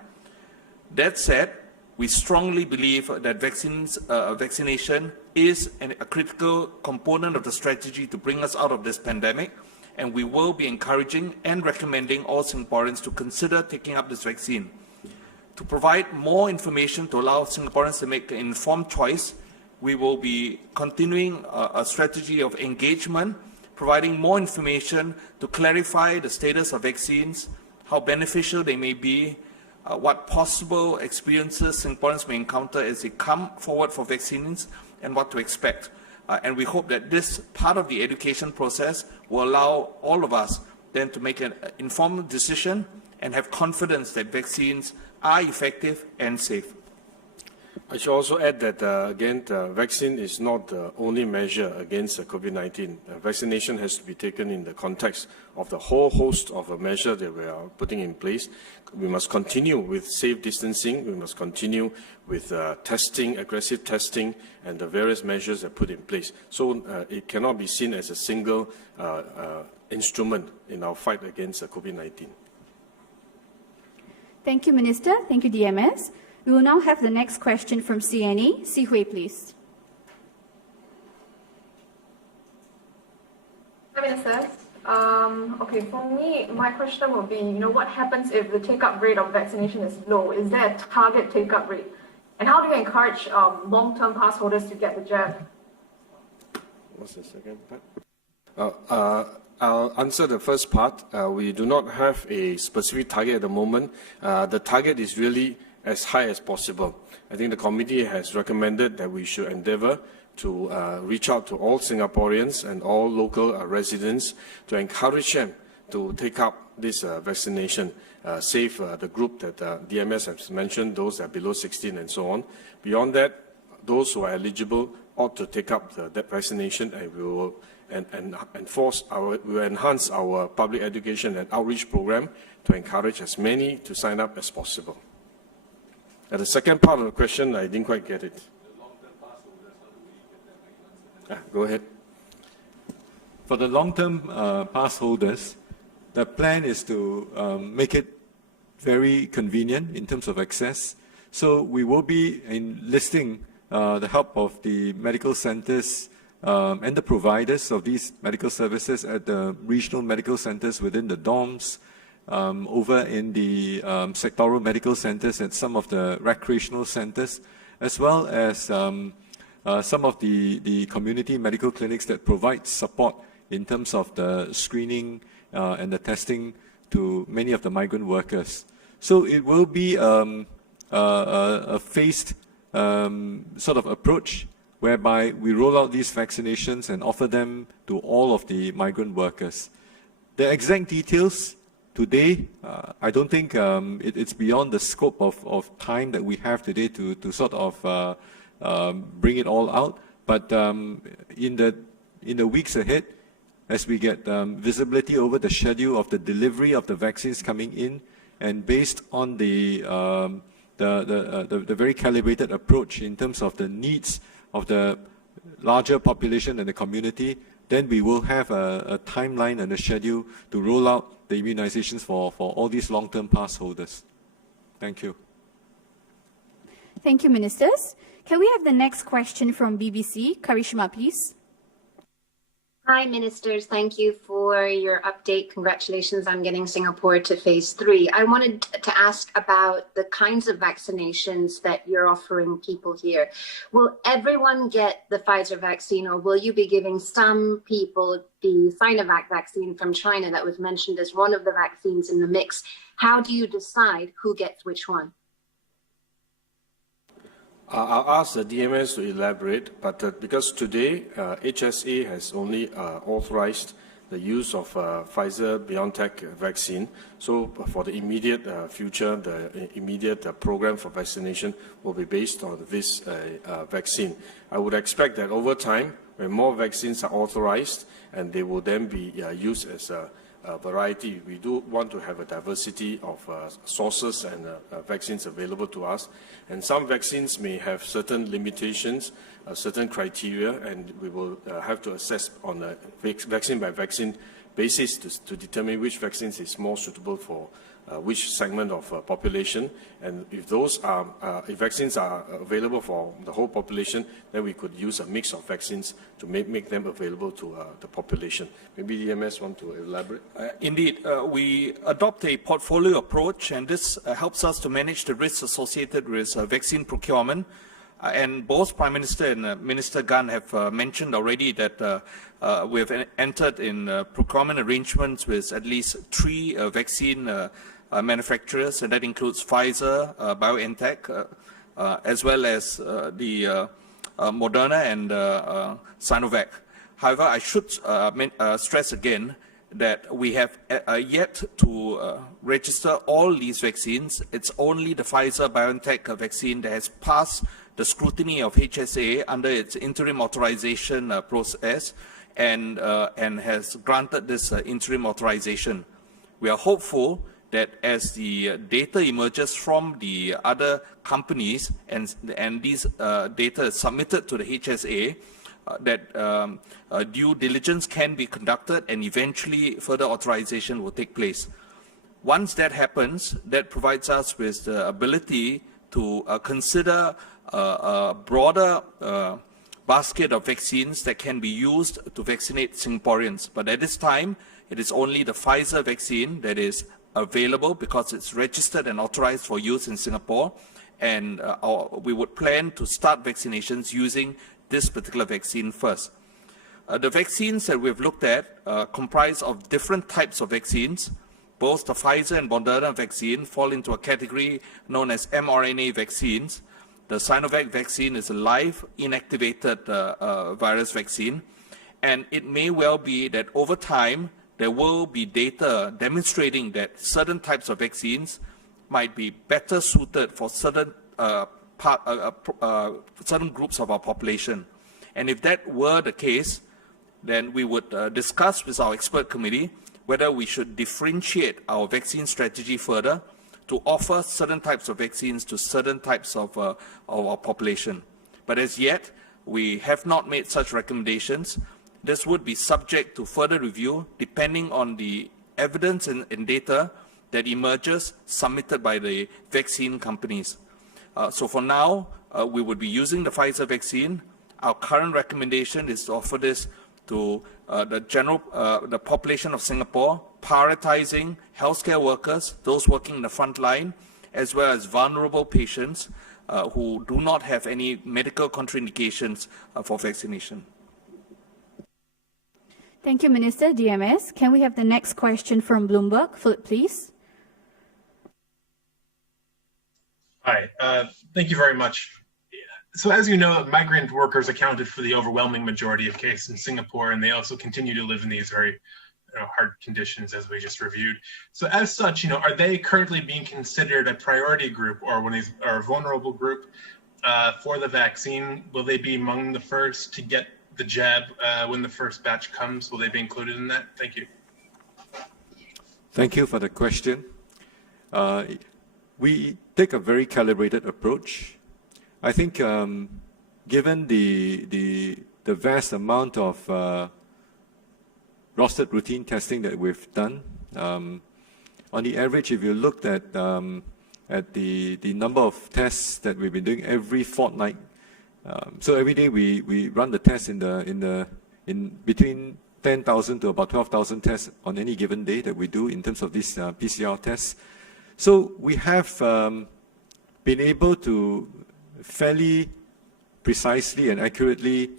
That said, we strongly believe that vaccination is a critical component of the strategy to bring us out of this pandemic, and we will be encouraging and recommending all Singaporeans to consider taking up this vaccine. To provide more information to allow Singaporeans to make an informed choice, we will be continuing a strategy of engagement, providing more information to clarify the status of vaccines, how beneficial they may be, what possible experiences Singaporeans may encounter as they come forward for vaccines, and what to expect. And we hope that this part of the education process will allow all of us then to make an informed decision and have confidence that vaccines are effective and safe. I should also add that, again, the vaccine is not the only measure against COVID-19. Vaccination has to be taken in the context of the whole host of a measure that we are putting in place. We must continue with safe distancing. We must continue with testing, aggressive testing, and the various measures that are put in place. So it cannot be seen as a single instrument in our fight against COVID-19. Thank you, Minister. Thank you, DMS. We will now have the next question from CNA. Si Hui, please. Hi, Minister. Okay, for me, my question would be, what happens if the take-up rate of vaccination is low? Is there a target take-up rate? And how do you encourage long-term pass holders to get the jab? What's the second part? I'll answer the first part. We do not have a specific target at the moment. The target is really as high as possible. I think the committee has recommended that we should endeavour to reach out to all Singaporeans and all local residents to encourage them to take up this vaccination, save the group that DMS has mentioned, those that are below 16 and so on. Beyond that, those who are eligible ought to take up that vaccination, and we will we will enhance our public education and outreach program to encourage as many to sign up as possible. And the second part of the question, I didn't quite get it. Go ahead. For the long-term pass holders, the plan is to make it very convenient in terms of access. So we will be enlisting the help of the medical centres and the providers of these medical services at the regional medical centres within the dorms, over in the sectoral medical centres and some of the recreational centres, as well as some of the community medical clinics that provide support in terms of the screening and the testing to many of the migrant workers. So it will be a phased sort of approach whereby we roll out these vaccinations and offer them to all of the migrant workers. The exact details today, I don't think it's beyond the scope of time that we have today to sort of bring it all out. But in the weeks ahead, as we get visibility over the schedule of the delivery of the vaccines coming in, and based on the very calibrated approach in terms of the needs of the larger population and the community, then we will have a timeline and a schedule to roll out the immunizations for all these long-term pass holders. Thank you. Thank you, Ministers. Can we have the next question from BBC? Karishma, please. Hi, Ministers. Thank you for your update. Congratulations on getting Singapore to phase 3. I wanted to ask about the kinds of vaccinations that you're offering people here. Will everyone get the Pfizer vaccine, or will you be giving some people the Sinovac vaccine from China that was mentioned as one of the vaccines in the mix? How do you decide who gets which one? I'll ask the DMS to elaborate, but because today HSA has only authorized the use of Pfizer-BioNTech vaccine, so for the immediate future, the immediate program for vaccination will be based on this vaccine. I would expect that over time, when more vaccines are authorized and they will then be used as a variety, we do want to have a diversity of sources and vaccines available to us. And some vaccines may have certain limitations, certain criteria, and we will have to assess on a vaccine by vaccine basis to determine which vaccines is more suitable for which segment of population, and if those are, if vaccines are available for the whole population, then we could use a mix of vaccines to make them available to the population. Maybe DMS want to elaborate? Indeed, we adopt a portfolio approach, and this helps us to manage the risks associated with vaccine procurement. And both Prime Minister and Minister Gan have mentioned already that we have entered in procurement arrangements with at least 3 vaccine manufacturers, and that includes Pfizer-BioNTech, as well as the Moderna and Sinovac. However, I should stress again that we have yet to register all these vaccines. It's only the Pfizer-BioNTech vaccine that has passed the scrutiny of HSA under its interim authorization process and has granted this interim authorization. We are hopeful that as the data emerges from the other companies and these data is submitted to the HSA, that due diligence can be conducted and eventually further authorization will take place. Once that happens, that provides us with the ability to consider a broader basket of vaccines that can be used to vaccinate Singaporeans. But at this time, it is only the Pfizer vaccine that is available because it's registered and authorized for use in Singapore, and we would plan to start vaccinations using this particular vaccine first. The vaccines that we've looked at comprise of different types of vaccines. Both the Pfizer and Moderna vaccine fall into a category known as mRNA vaccines. The Sinovac vaccine is a live, inactivated virus vaccine, and it may well be that over time there will be data demonstrating that certain types of vaccines might be better suited for certain certain groups of our population. And if that were the case, then we would discuss with our expert committee whether we should differentiate our vaccine strategy further to offer certain types of vaccines to certain types of our population. But as yet, we have not made such recommendations. This would be subject to further review depending on the evidence and data that emerges submitted by the vaccine companies. So for now, we would be using the Pfizer vaccine. Our current recommendation is to offer this to the population of Singapore, prioritizing healthcare workers, those working in the front line, as well as vulnerable patients who do not have any medical contraindications for vaccination. Thank you, Minister. DMS. Can we have the next question from Bloomberg? Philip, please. Hi, thank you very much. So as you know, migrant workers accounted for the overwhelming majority of cases in Singapore, and they also continue to live in these very hard conditions as we just reviewed. So as such, are they currently being considered a priority group or a vulnerable group for the vaccine? Will they be among the first to get the jab when the first batch comes? Will they be included in that? Thank you. Thank you for the question. We take a very calibrated approach. I think given the vast amount of rostered routine testing that we've done, on the average, if you looked at the number of tests that we've been doing every fortnight, so every day we run the tests in between 10,000 to about 12,000 tests on any given day that we do in terms of these PCR tests. So we have been able to fairly precisely and accurately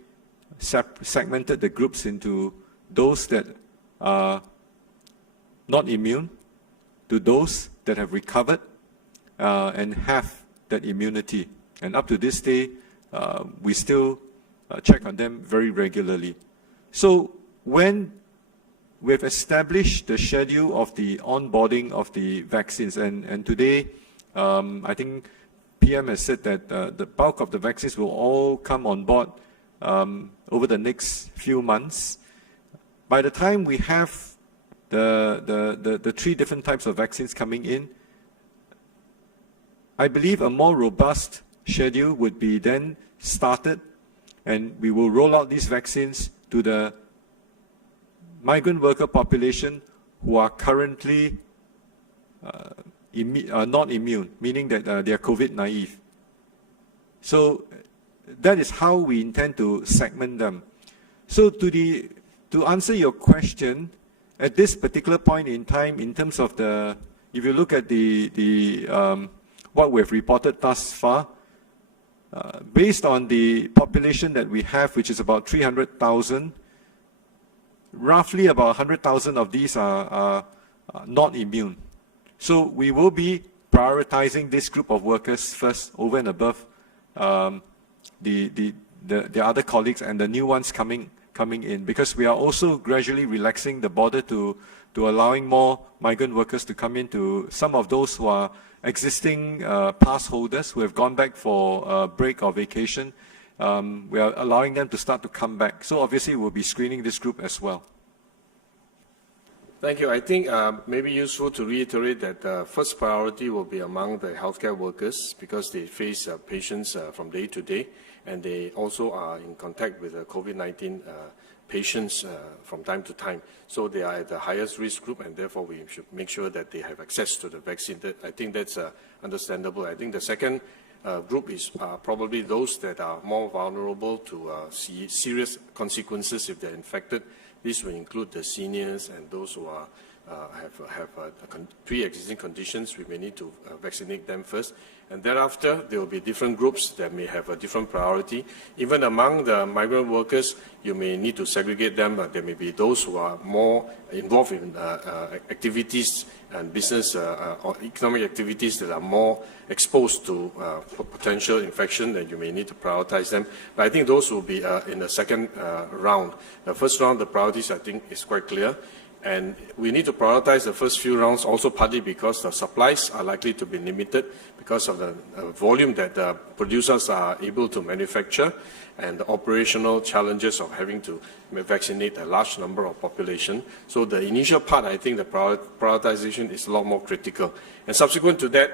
segmented the groups into those that are not immune, to those that have recovered and have that immunity. And up to this day, we still check on them very regularly. So when we've established the schedule of the onboarding of the vaccines, and today I think PM has said that the bulk of the vaccines will all come on board over the next few months. By the time we have the 3 different types of vaccines coming in, I believe a more robust schedule would be then started, and we will roll out these vaccines to the migrant worker population who are currently not immune, meaning that they are COVID naive. So that is how we intend to segment them. So to answer your question, at this particular point in time, in terms of the, if you look at what we've reported thus far, based on the population that we have, which is about 300,000, roughly about 100,000 of these are not immune. So we will be prioritizing this group of workers first, over and above the other colleagues and the new ones coming in, because we are also gradually relaxing the border to allowing more migrant workers to come into. Some of those who are existing pass holders who have gone back for a break or vacation, we are allowing them to start to come back. So obviously we'll be screening this group as well. Thank you. I think maybe useful to reiterate that first priority will be among the healthcare workers, because they face patients from day to day, and they also are in contact with COVID-19 patients from time to time. So they are at the highest risk group, and therefore we should make sure that they have access to the vaccine. I think that's understandable. I think the second group is probably those that are more vulnerable to serious consequences if they're infected. This will include the seniors and those who are, have pre-existing conditions. We may need to vaccinate them first. And thereafter, there will be different groups that may have a different priority. Even among the migrant workers, you may need to segregate them, but there may be those who are more involved in activities and business or economic activities that are more exposed to potential infection, then you may need to prioritize them. But I think those will be in the second round. The first round, the priorities, I think, is quite clear. And we need to prioritize the first few rounds also partly because the supplies are likely to be limited because of the volume that the producers are able to manufacture and the operational challenges of having to vaccinate a large number of population. So the initial part, I think the prioritization is a lot more critical. And subsequent to that,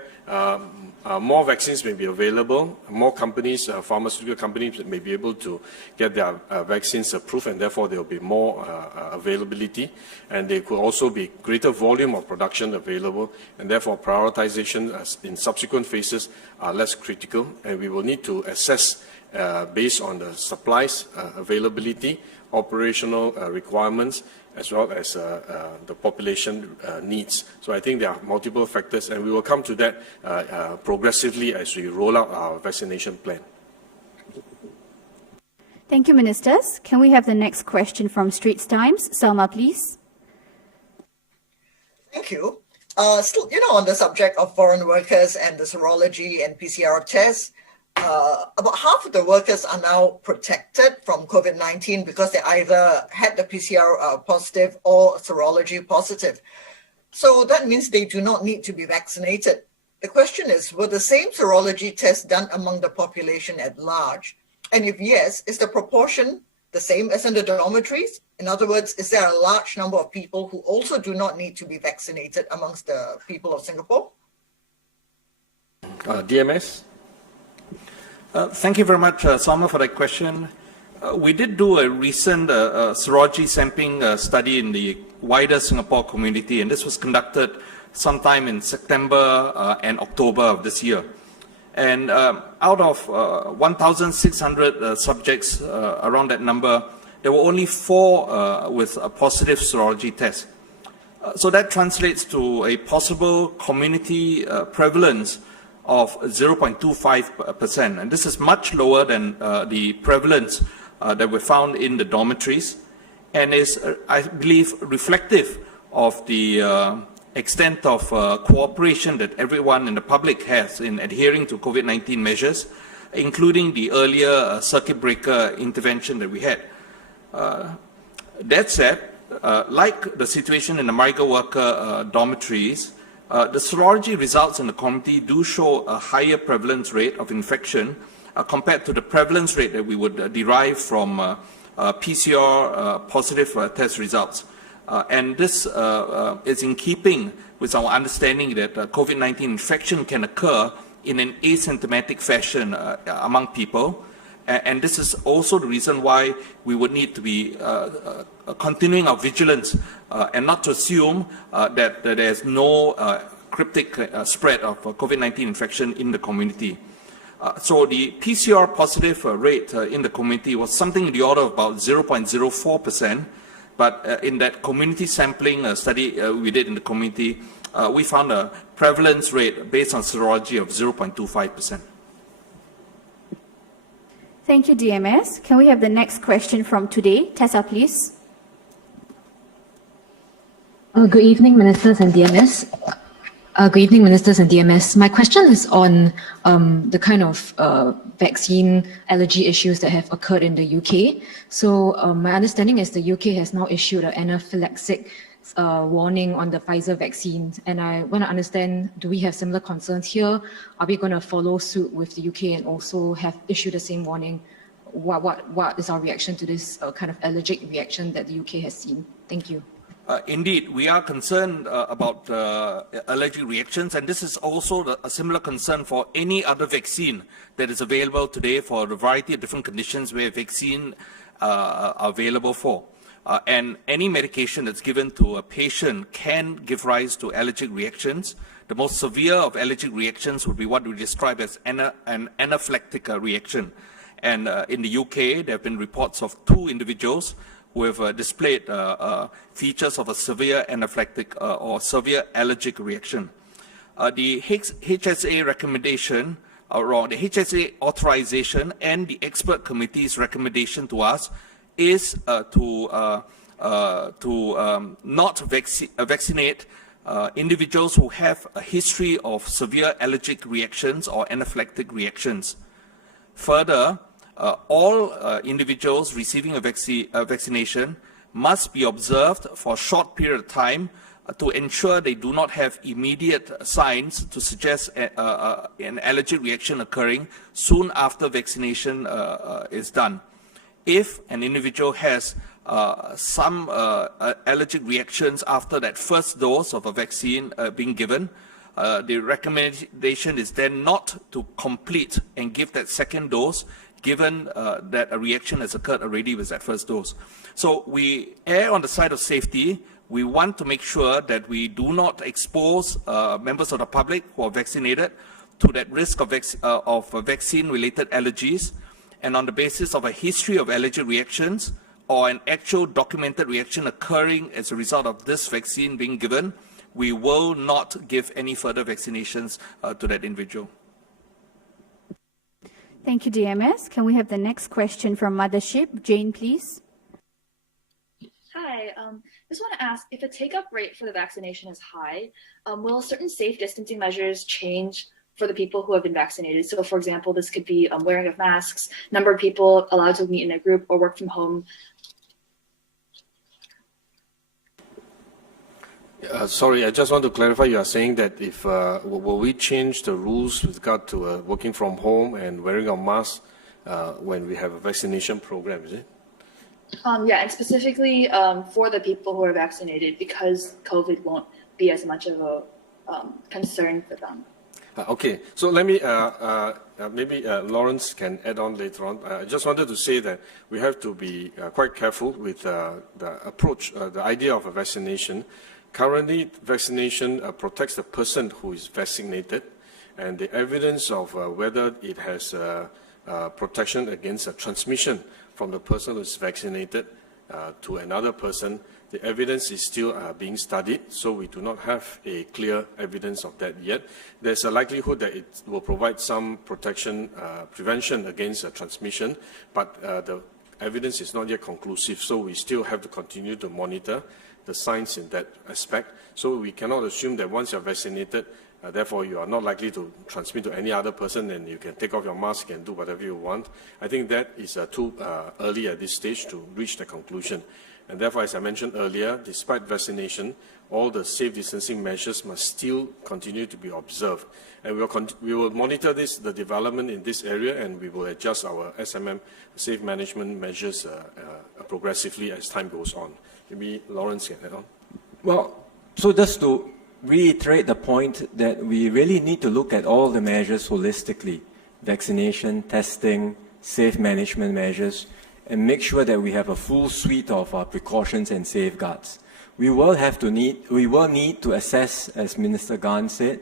more vaccines may be available, more companies, pharmaceutical companies may be able to get their vaccines approved, and therefore there will be more availability, and there could also be greater volume of production available, and therefore prioritization in subsequent phases are less critical, and we will need to assess based on the supplies availability, operational requirements, as well as the population needs. So I think there are multiple factors, and we will come to that progressively as we roll out our vaccination plan. Thank you, Ministers. Can we have the next question from Straits Times? Selma, please. Thank you. Still, on the subject of foreign workers and the serology and PCR tests, about half of the workers are now protected from COVID-19 because they either had the PCR positive or serology positive. So that means they do not need to be vaccinated. The question is, were the same serology tests done among the population at large? And if yes, is the proportion the same as in the dormitories? In other words, is there a large number of people who also do not need to be vaccinated amongst the people of Singapore? DMS? Thank you very much, Salma, for that question. We did do a recent serology sampling study in the wider Singapore community, and this was conducted sometime in September and October of this year. And out of 1,600 subjects, around that number, there were only 4 with a positive serology test. So that translates to a possible community prevalence of 0.25%, and this is much lower than the prevalence that we found in the dormitories, and is, I believe, reflective of the extent of cooperation that everyone in the public has in adhering to COVID-19 measures, including the earlier circuit breaker intervention that we had. That said, like the situation in the migrant worker dormitories, the serology results in the community do show a higher prevalence rate of infection compared to the prevalence rate that we would derive from PCR positive test results. And this is in keeping with our understanding that COVID-19 infection can occur in an asymptomatic fashion among people. And this is also the reason why we would need to be continuing our vigilance and not to assume that there's no cryptic spread of COVID-19 infection in the community. So the PCR positive rate in the community was something in the order of about 0.04%, but in that community sampling study we did in the community, we found a prevalence rate based on serology of 0.25%. Thank you, DMS. Can we have the next question from today? Tessa, please. Good evening, Ministers and DMS. Good evening, Ministers and DMS. My question is on the kind of vaccine allergy issues that have occurred in the UK. So my understanding is the UK has now issued an anaphylactic warning on the Pfizer vaccine. And I want to understand, do we have similar concerns here? Are we going to follow suit with the UK and also have issued the same warning? What is our reaction to this kind of allergic reaction that the UK has seen? Thank you. Indeed, we are concerned about allergic reactions, and this is also a similar concern for any other vaccine that is available today for a variety of different conditions where vaccine are available for. And any medication that's given to a patient can give rise to allergic reactions. The most severe of allergic reactions would be what we describe as an anaphylactic reaction. And in the UK, there have been reports of 2 individuals who have displayed features of a severe anaphylactic or severe allergic reaction. The HSA recommendation, or the HSA authorization and the expert committee's recommendation to us is to not vaccinate individuals who have a history of severe allergic reactions or anaphylactic reactions. Further, all individuals receiving a vaccination must be observed for a short period of time to ensure they do not have immediate signs to suggest an allergic reaction occurring soon after vaccination is done. If an individual has some allergic reactions after that first dose of a vaccine being given, the recommendation is then not to complete and give that second dose, given that a reaction has occurred already with that first dose. So we err on the side of safety. We want to make sure that we do not expose members of the public who are vaccinated to that risk of vaccine-related allergies. And on the basis of a history of allergic reactions or an actual documented reaction occurring as a result of this vaccine being given, we will not give any further vaccinations to that individual. Thank you, DMS. Can we have the next question from Mothership? Jane, please. Hi, just want to ask, if the take-up rate for the vaccination is high, will certain safe distancing measures change for the people who have been vaccinated? So, for example, this could be wearing of masks, number of people allowed to meet in a group, or work from home. Sorry, I just want to clarify. You are saying that if will we change the rules with regard to working from home and wearing a mask when we have a vaccination program? Is it? Yeah, and specifically for the people who are vaccinated, because COVID won't be as much of a concern for them. Okay, so let me, maybe Lawrence can add on later on. I just wanted to say that we have to be quite careful with the approach, the idea of a vaccination. Currently, vaccination protects the person who is vaccinated, and the evidence of whether it has protection against transmission from the person who is vaccinated to another person, the evidence is still being studied, so we do not have a clear evidence of that yet. There's a likelihood that it will provide some protection, prevention against transmission, but the evidence is not yet conclusive, so we still have to continue to monitor the science in that aspect. So we cannot assume that once you're vaccinated, therefore you are not likely to transmit to any other person and you can take off your mask and do whatever you want. I think that is too early at this stage to reach the conclusion. And therefore, as I mentioned earlier, despite vaccination, all the safe distancing measures must still continue to be observed. And we will monitor the development in this area, and we will adjust our SMM safe management measures progressively as time goes on. Maybe Lawrence can add on. Well, so just to reiterate the point that we really need to look at all the measures holistically: vaccination, testing, safe management measures, and make sure that we have a full suite of precautions and safeguards. we will need to assess, as Minister Gan said,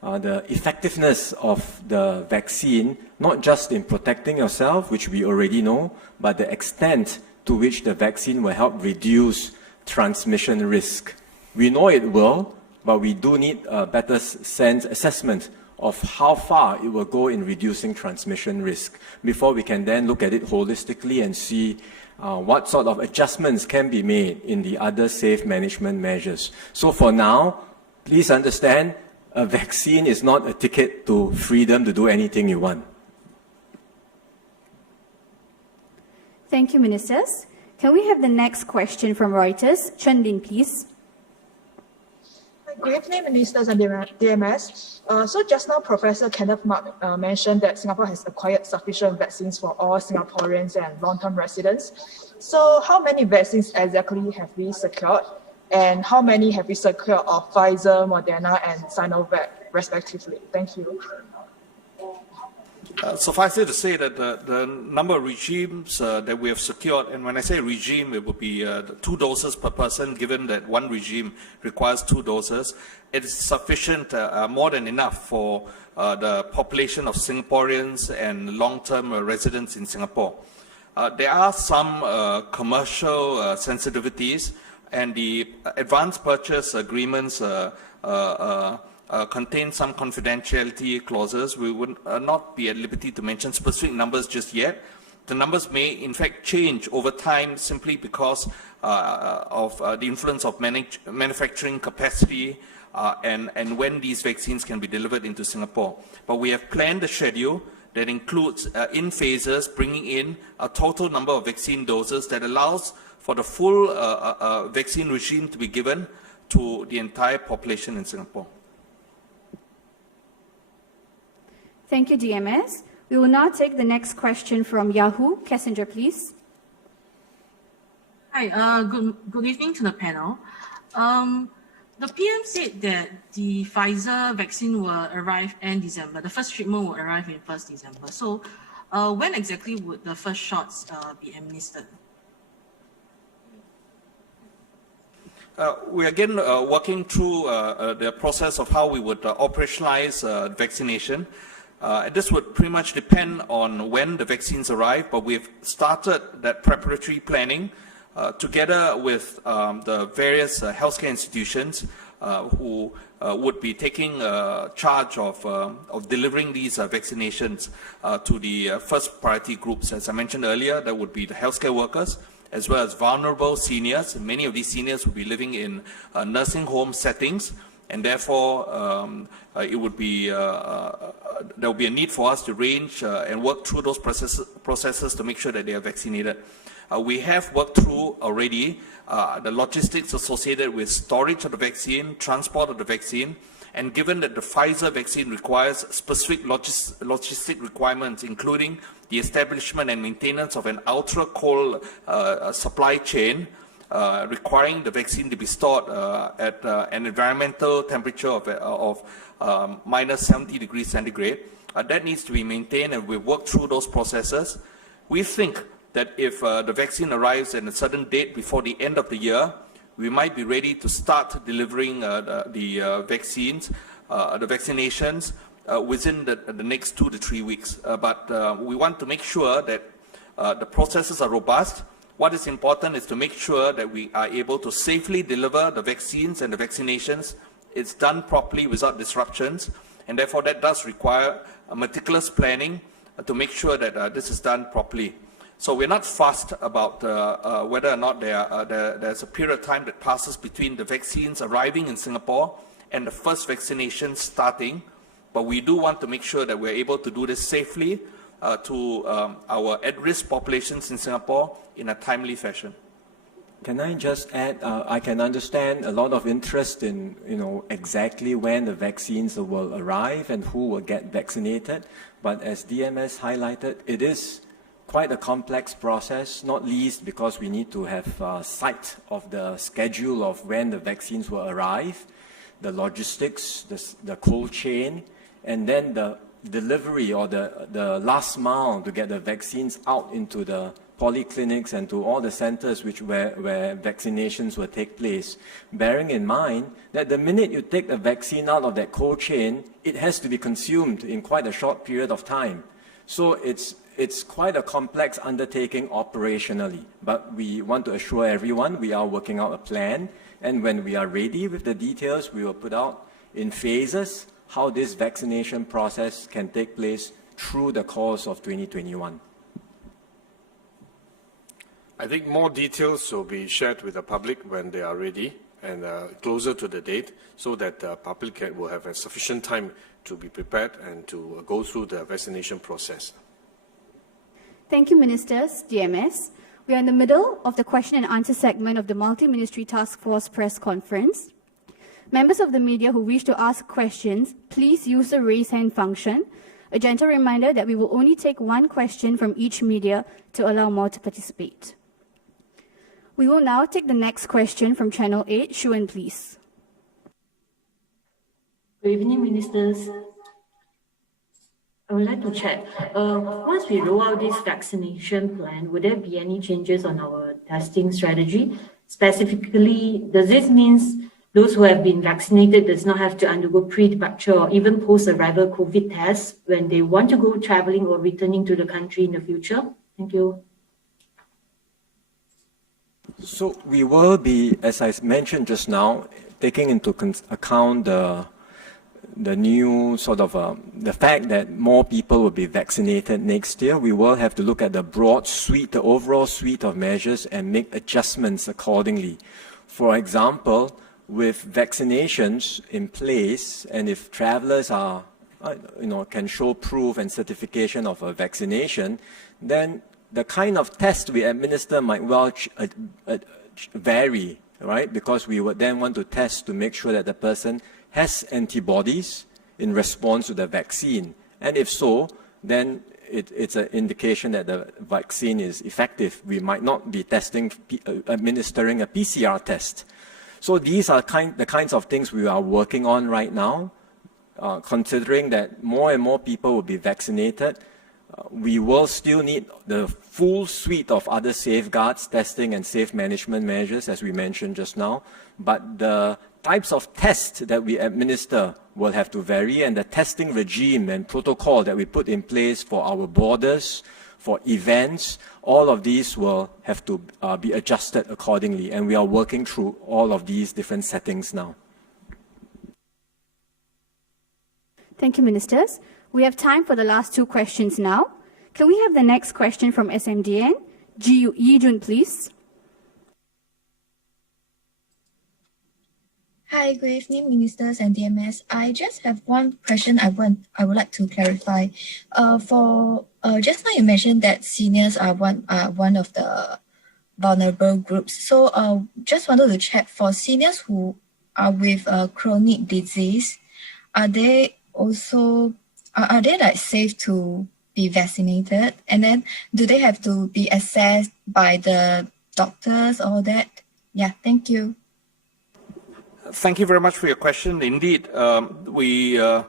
the effectiveness of the vaccine, not just in protecting yourself, which we already know, but the extent to which the vaccine will help reduce transmission risk. We know it will, but we do need a better assessment of how far it will go in reducing transmission risk before we can then look at it holistically and see what sort of adjustments can be made in the other safe management measures. So for now, please understand, a vaccine is not a ticket to freedom to do anything you want. Thank you, Ministers. Can we have the next question from Reuters? Chen Lin, please. Good evening, Ministers and DMS. So just now, Professor Kenneth Mark mentioned that Singapore has acquired sufficient vaccines for all Singaporeans and long-term residents. So how many vaccines exactly have we secured? And how many have we secured of Pfizer, Moderna, and Sinovac, respectively? Thank you. Suffice it to say that the number of regimes that we have secured, and when I say regime, it would be 2 doses per person, given that one regime requires 2 doses. It is sufficient, more than enough for the population of Singaporeans and long-term residents in Singapore. There are some commercial sensitivities, and the advance purchase agreements contain some confidentiality clauses. We would not be at liberty to mention specific numbers just yet. The numbers may in fact change over time simply because of the influence of manufacturing capacity and when these vaccines can be delivered into Singapore. But we have planned a schedule that includes in phases bringing in a total number of vaccine doses that allows for the full vaccine regime to be given to the entire population in Singapore. Thank you, DMS. We will now take the next question from Yahoo. Cassandra, please. Hi, good evening to the panel. The PM said that the Pfizer vaccine will arrive end December. The first shipment will arrive in 1st December. So when exactly would the first shots be administered? We're again working through the process of how we would operationalize vaccination. This would pretty much depend on when the vaccines arrive, but we've started that preparatory planning together with the various healthcare institutions who would be taking charge of delivering these vaccinations to the first priority groups. As I mentioned earlier, that would be the healthcare workers, as well as vulnerable seniors. Many of these seniors will be living in nursing home settings, and therefore it would be there will be a need for us to arrange and work through those processes to make sure that they are vaccinated. We have worked through already the logistics associated with storage of the vaccine, transport of the vaccine, and given that the Pfizer vaccine requires specific logistic requirements, including the establishment and maintenance of an ultra-cold supply chain, requiring the vaccine to be stored at an environmental temperature of minus 70 degrees centigrade. That needs to be maintained, and we've worked through those processes. We think that if the vaccine arrives at a certain date before the end of the year, we might be ready to start delivering the vaccines, the vaccinations within the next 2 to 3 weeks. But we want to make sure that the processes are robust. What is important is to make sure that we are able to safely deliver the vaccines and the vaccinations. It's done properly without disruptions, and therefore that does require a meticulous planning to make sure that this is done properly. So we're not fussed about whether or not there's a period of time that passes between the vaccines arriving in Singapore and the first vaccination starting, but we do want to make sure that we're able to do this safely to our at-risk populations in Singapore in a timely fashion. Can I just add, I can understand a lot of interest in, exactly when the vaccines will arrive and who will get vaccinated, but as DMS highlighted, it is quite a complex process, not least because we need to have sight of the schedule of when the vaccines will arrive, the logistics, the cold chain, and then the delivery or the last mile to get the vaccines out into the polyclinics and to all the centers where vaccinations will take place, bearing in mind that the minute you take the vaccine out of that cold chain, it has to be consumed in quite a short period of time. So it's quite a complex undertaking operationally, but we want to assure everyone we are working out a plan, and when we are ready with the details, we will put out in phases how this vaccination process can take place through the course of 2021. I think more details will be shared with the public when they are ready and closer to the date, so that the public will have a sufficient time to be prepared and to go through the vaccination process. Thank you, Ministers, DMS. We are in the middle of the question and answer segment of the Multi-Ministry Task Force press conference. Members of the media who wish to ask questions, please use the raise hand function. A gentle reminder that we will only take one question from each media to allow more to participate. We will now take the next question from Channel 8. Shuan, please. Good evening, Ministers. I would like to check, once we roll out this vaccination plan, would there be any changes on our testing strategy? Specifically, does this mean those who have been vaccinated does not have to undergo pre-departure or even post-arrival COVID tests when they want to go traveling or returning to the country in the future? Thank you. So we will be, as I mentioned just now, taking into account the new sort of the fact that more people will be vaccinated next year. We will have to look at the broad suite, the overall suite of measures, and make adjustments accordingly. For example, with vaccinations in place, and if travelers are, can show proof and certification of a vaccination, then the kind of test we administer might well vary, right? Because we would then want to test to make sure that the person has antibodies in response to the vaccine. And if so, then it's an indication that the vaccine is effective. We might not be administering a PCR test. So these are the kinds of things we are working on right now, considering that more and more people will be vaccinated. We will still need the full suite of other safeguards, testing and safe management measures, as we mentioned just now. But the types of tests that we administer will have to vary, and the testing regime and protocol that we put in place for our borders, for events, all of these will have to be adjusted accordingly. And we are working through all of these different settings now. Thank you, Ministers. We have time for the last two questions now. Can we have the next question from SMDN? Yi Jun, please. Hi, good evening, Ministers and DMS. I just have one question I would like to clarify. Just now you mentioned that seniors are one of the vulnerable groups. So just wanted to check, for seniors who are with chronic disease, are they like safe to be vaccinated? And then do they have to be assessed by the doctors or that? Yeah, thank you. Thank you very much for your question. Indeed, we are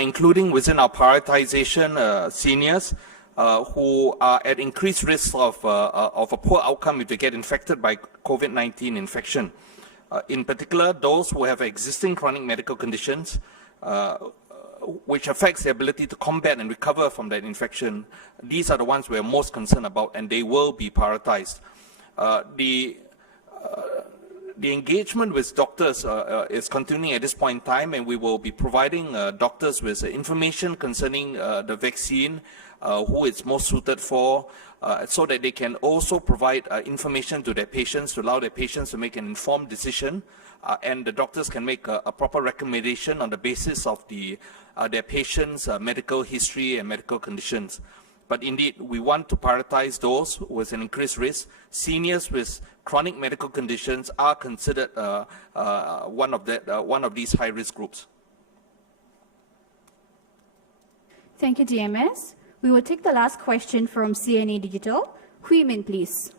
including within our prioritization seniors who are at increased risk of a poor outcome if they get infected by COVID-19 infection. In particular, those who have existing chronic medical conditions, which affects their ability to combat and recover from that infection. These are the ones we are most concerned about, and they will be prioritized. The engagement with doctors is continuing at this point in time, and we will be providing doctors with information concerning the vaccine, who it's most suited for, so that they can also provide information to their patients to allow their patients to make an informed decision, and the doctors can make a proper recommendation on the basis of their patients' medical history and medical conditions. But indeed, we want to prioritize those with an increased risk. Seniors with chronic medical conditions are considered one of these high-risk groups. Thank you, DMS. We will take the last question from CNA Digital. Hui Min, please.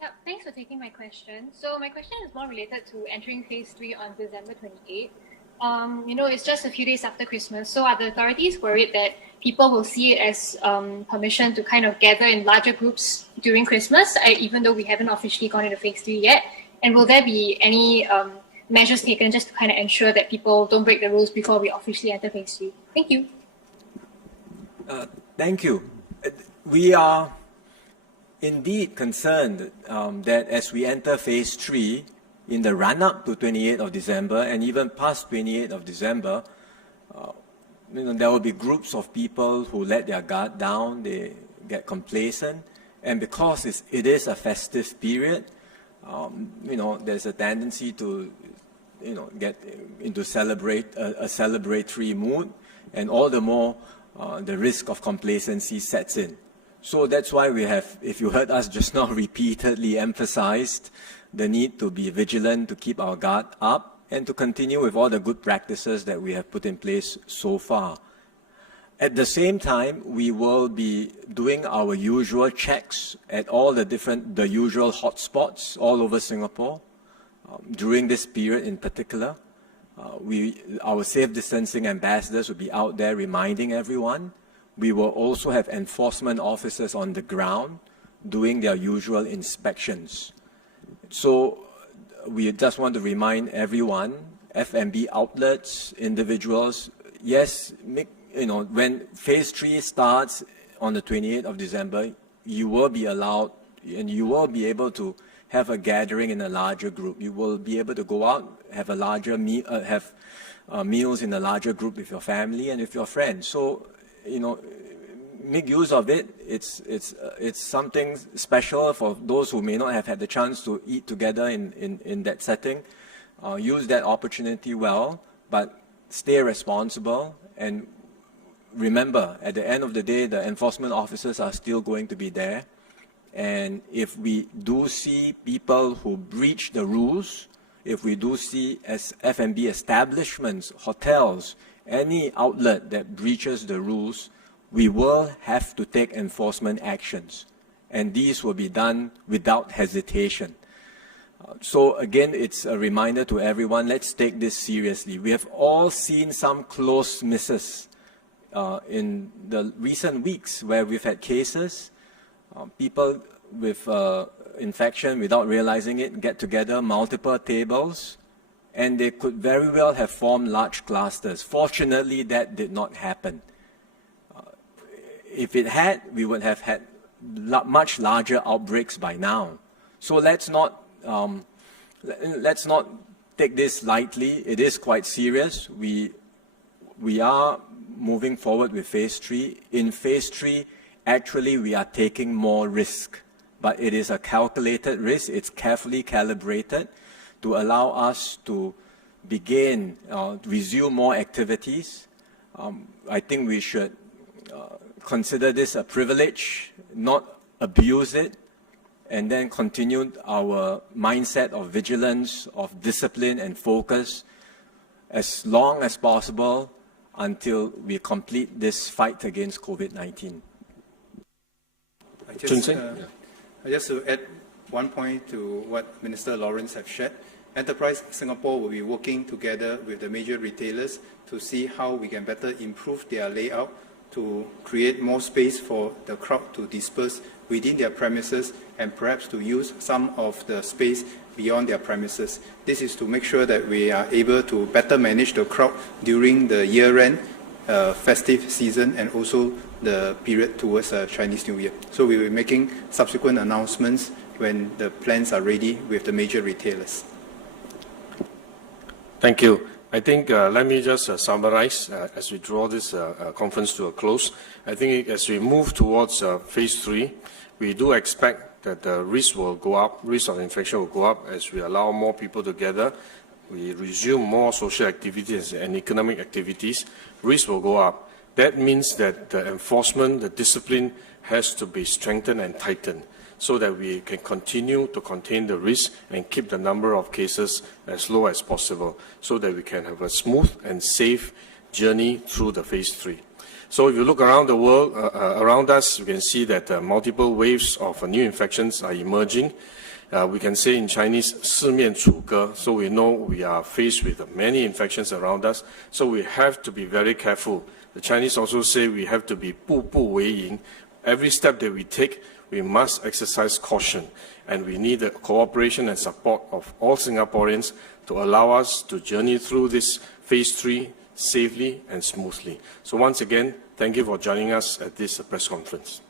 Yeah, thanks for taking my question. So my question is more related to entering phase 3 on December 28th. it's just a few days after Christmas. So are the authorities worried that people will see it as permission to kind of gather in larger groups during Christmas, even though we haven't officially gone into phase 3 yet? And will there be any measures taken just to kind of ensure that people don't break the rules before we officially enter phase 3? Thank you. Thank you. We are indeed concerned that as we enter phase 3, in the run-up to 28th of December and even past 28th of December, there will be groups of people who let their guard down, they get complacent, and because it is a festive period, there's a tendency to, get into a celebratory mood, and all the more the risk of complacency sets in. So that's why we have, if you heard us just now, repeatedly emphasized the need to be vigilant, to keep our guard up, and to continue with all the good practices that we have put in place so far. At the same time, we will be doing our usual checks at all the usual hotspots all over Singapore. During this period in particular, our safe distancing ambassadors will be out there reminding everyone. We will also have enforcement officers on the ground doing their usual inspections. So we just want to remind everyone, F&B outlets, individuals, yes, when phase 3 starts on the 28th of December, you will be allowed and you will be able to have a gathering in a larger group. You will be able to go out, have a larger meals in a larger group with your family and with your friends. So, make use of it. It's something special for those who may not have had the chance to eat together in that setting. Use that opportunity well, but stay responsible. And remember, at the end of the day, the enforcement officers are still going to be there. And if we do see people who breach the rules, if we do see as F&B establishments, hotels, any outlet that breaches the rules, we will have to take enforcement actions. And these will be done without hesitation. So again, it's a reminder to everyone, let's take this seriously. We have all seen some close misses in the recent weeks where we've had cases, people with infection without realizing it, get together, multiple tables, and they could very well have formed large clusters. Fortunately, that did not happen. If it had, we would have had much larger outbreaks by now. So let's not take this lightly. It is quite serious. We are moving forward with phase 3. In phase 3, actually, we are taking more risk, but it is a calculated risk. It's carefully calibrated to allow us to begin, resume more activities. I think we should consider this a privilege, not abuse it, and then continue our mindset of vigilance, of discipline and focus as long as possible until we complete this fight against COVID-19. Just to add one point to what Minister Lawrence has shared, Enterprise Singapore will be working together with the major retailers to see how we can better improve their layout to create more space for the crowd to disperse within their premises and perhaps to use some of the space beyond their premises. This is to make sure that we are able to better manage the crowd during the year-end festive season and also the period towards Chinese New Year. So we will be making subsequent announcements when the plans are ready with the major retailers. Thank you. I think let me just summarize as we draw this conference to a close. I think as we move towards phase 3, we do expect that the risk will go up, risk of infection will go up as we allow more people to gather. We resume more social activities and economic activities, risk will go up. That means that the enforcement, the discipline has to be strengthened and tightened so that we can continue to contain the risk and keep the number of cases as low as possible so that we can have a smooth and safe journey through the phase 3. So if you look around the world, around us, you can see that multiple waves of new infections are emerging. We can say in Chinese, 四面楚歌, so we know we are faced with many infections around us, so we have to be very careful. The Chinese also say we have to be 步步为营. Every step that we take, we must exercise caution, and we need the cooperation and support of all Singaporeans to allow us to journey through this phase 3 safely and smoothly. So once again, thank you for joining us at this press conference.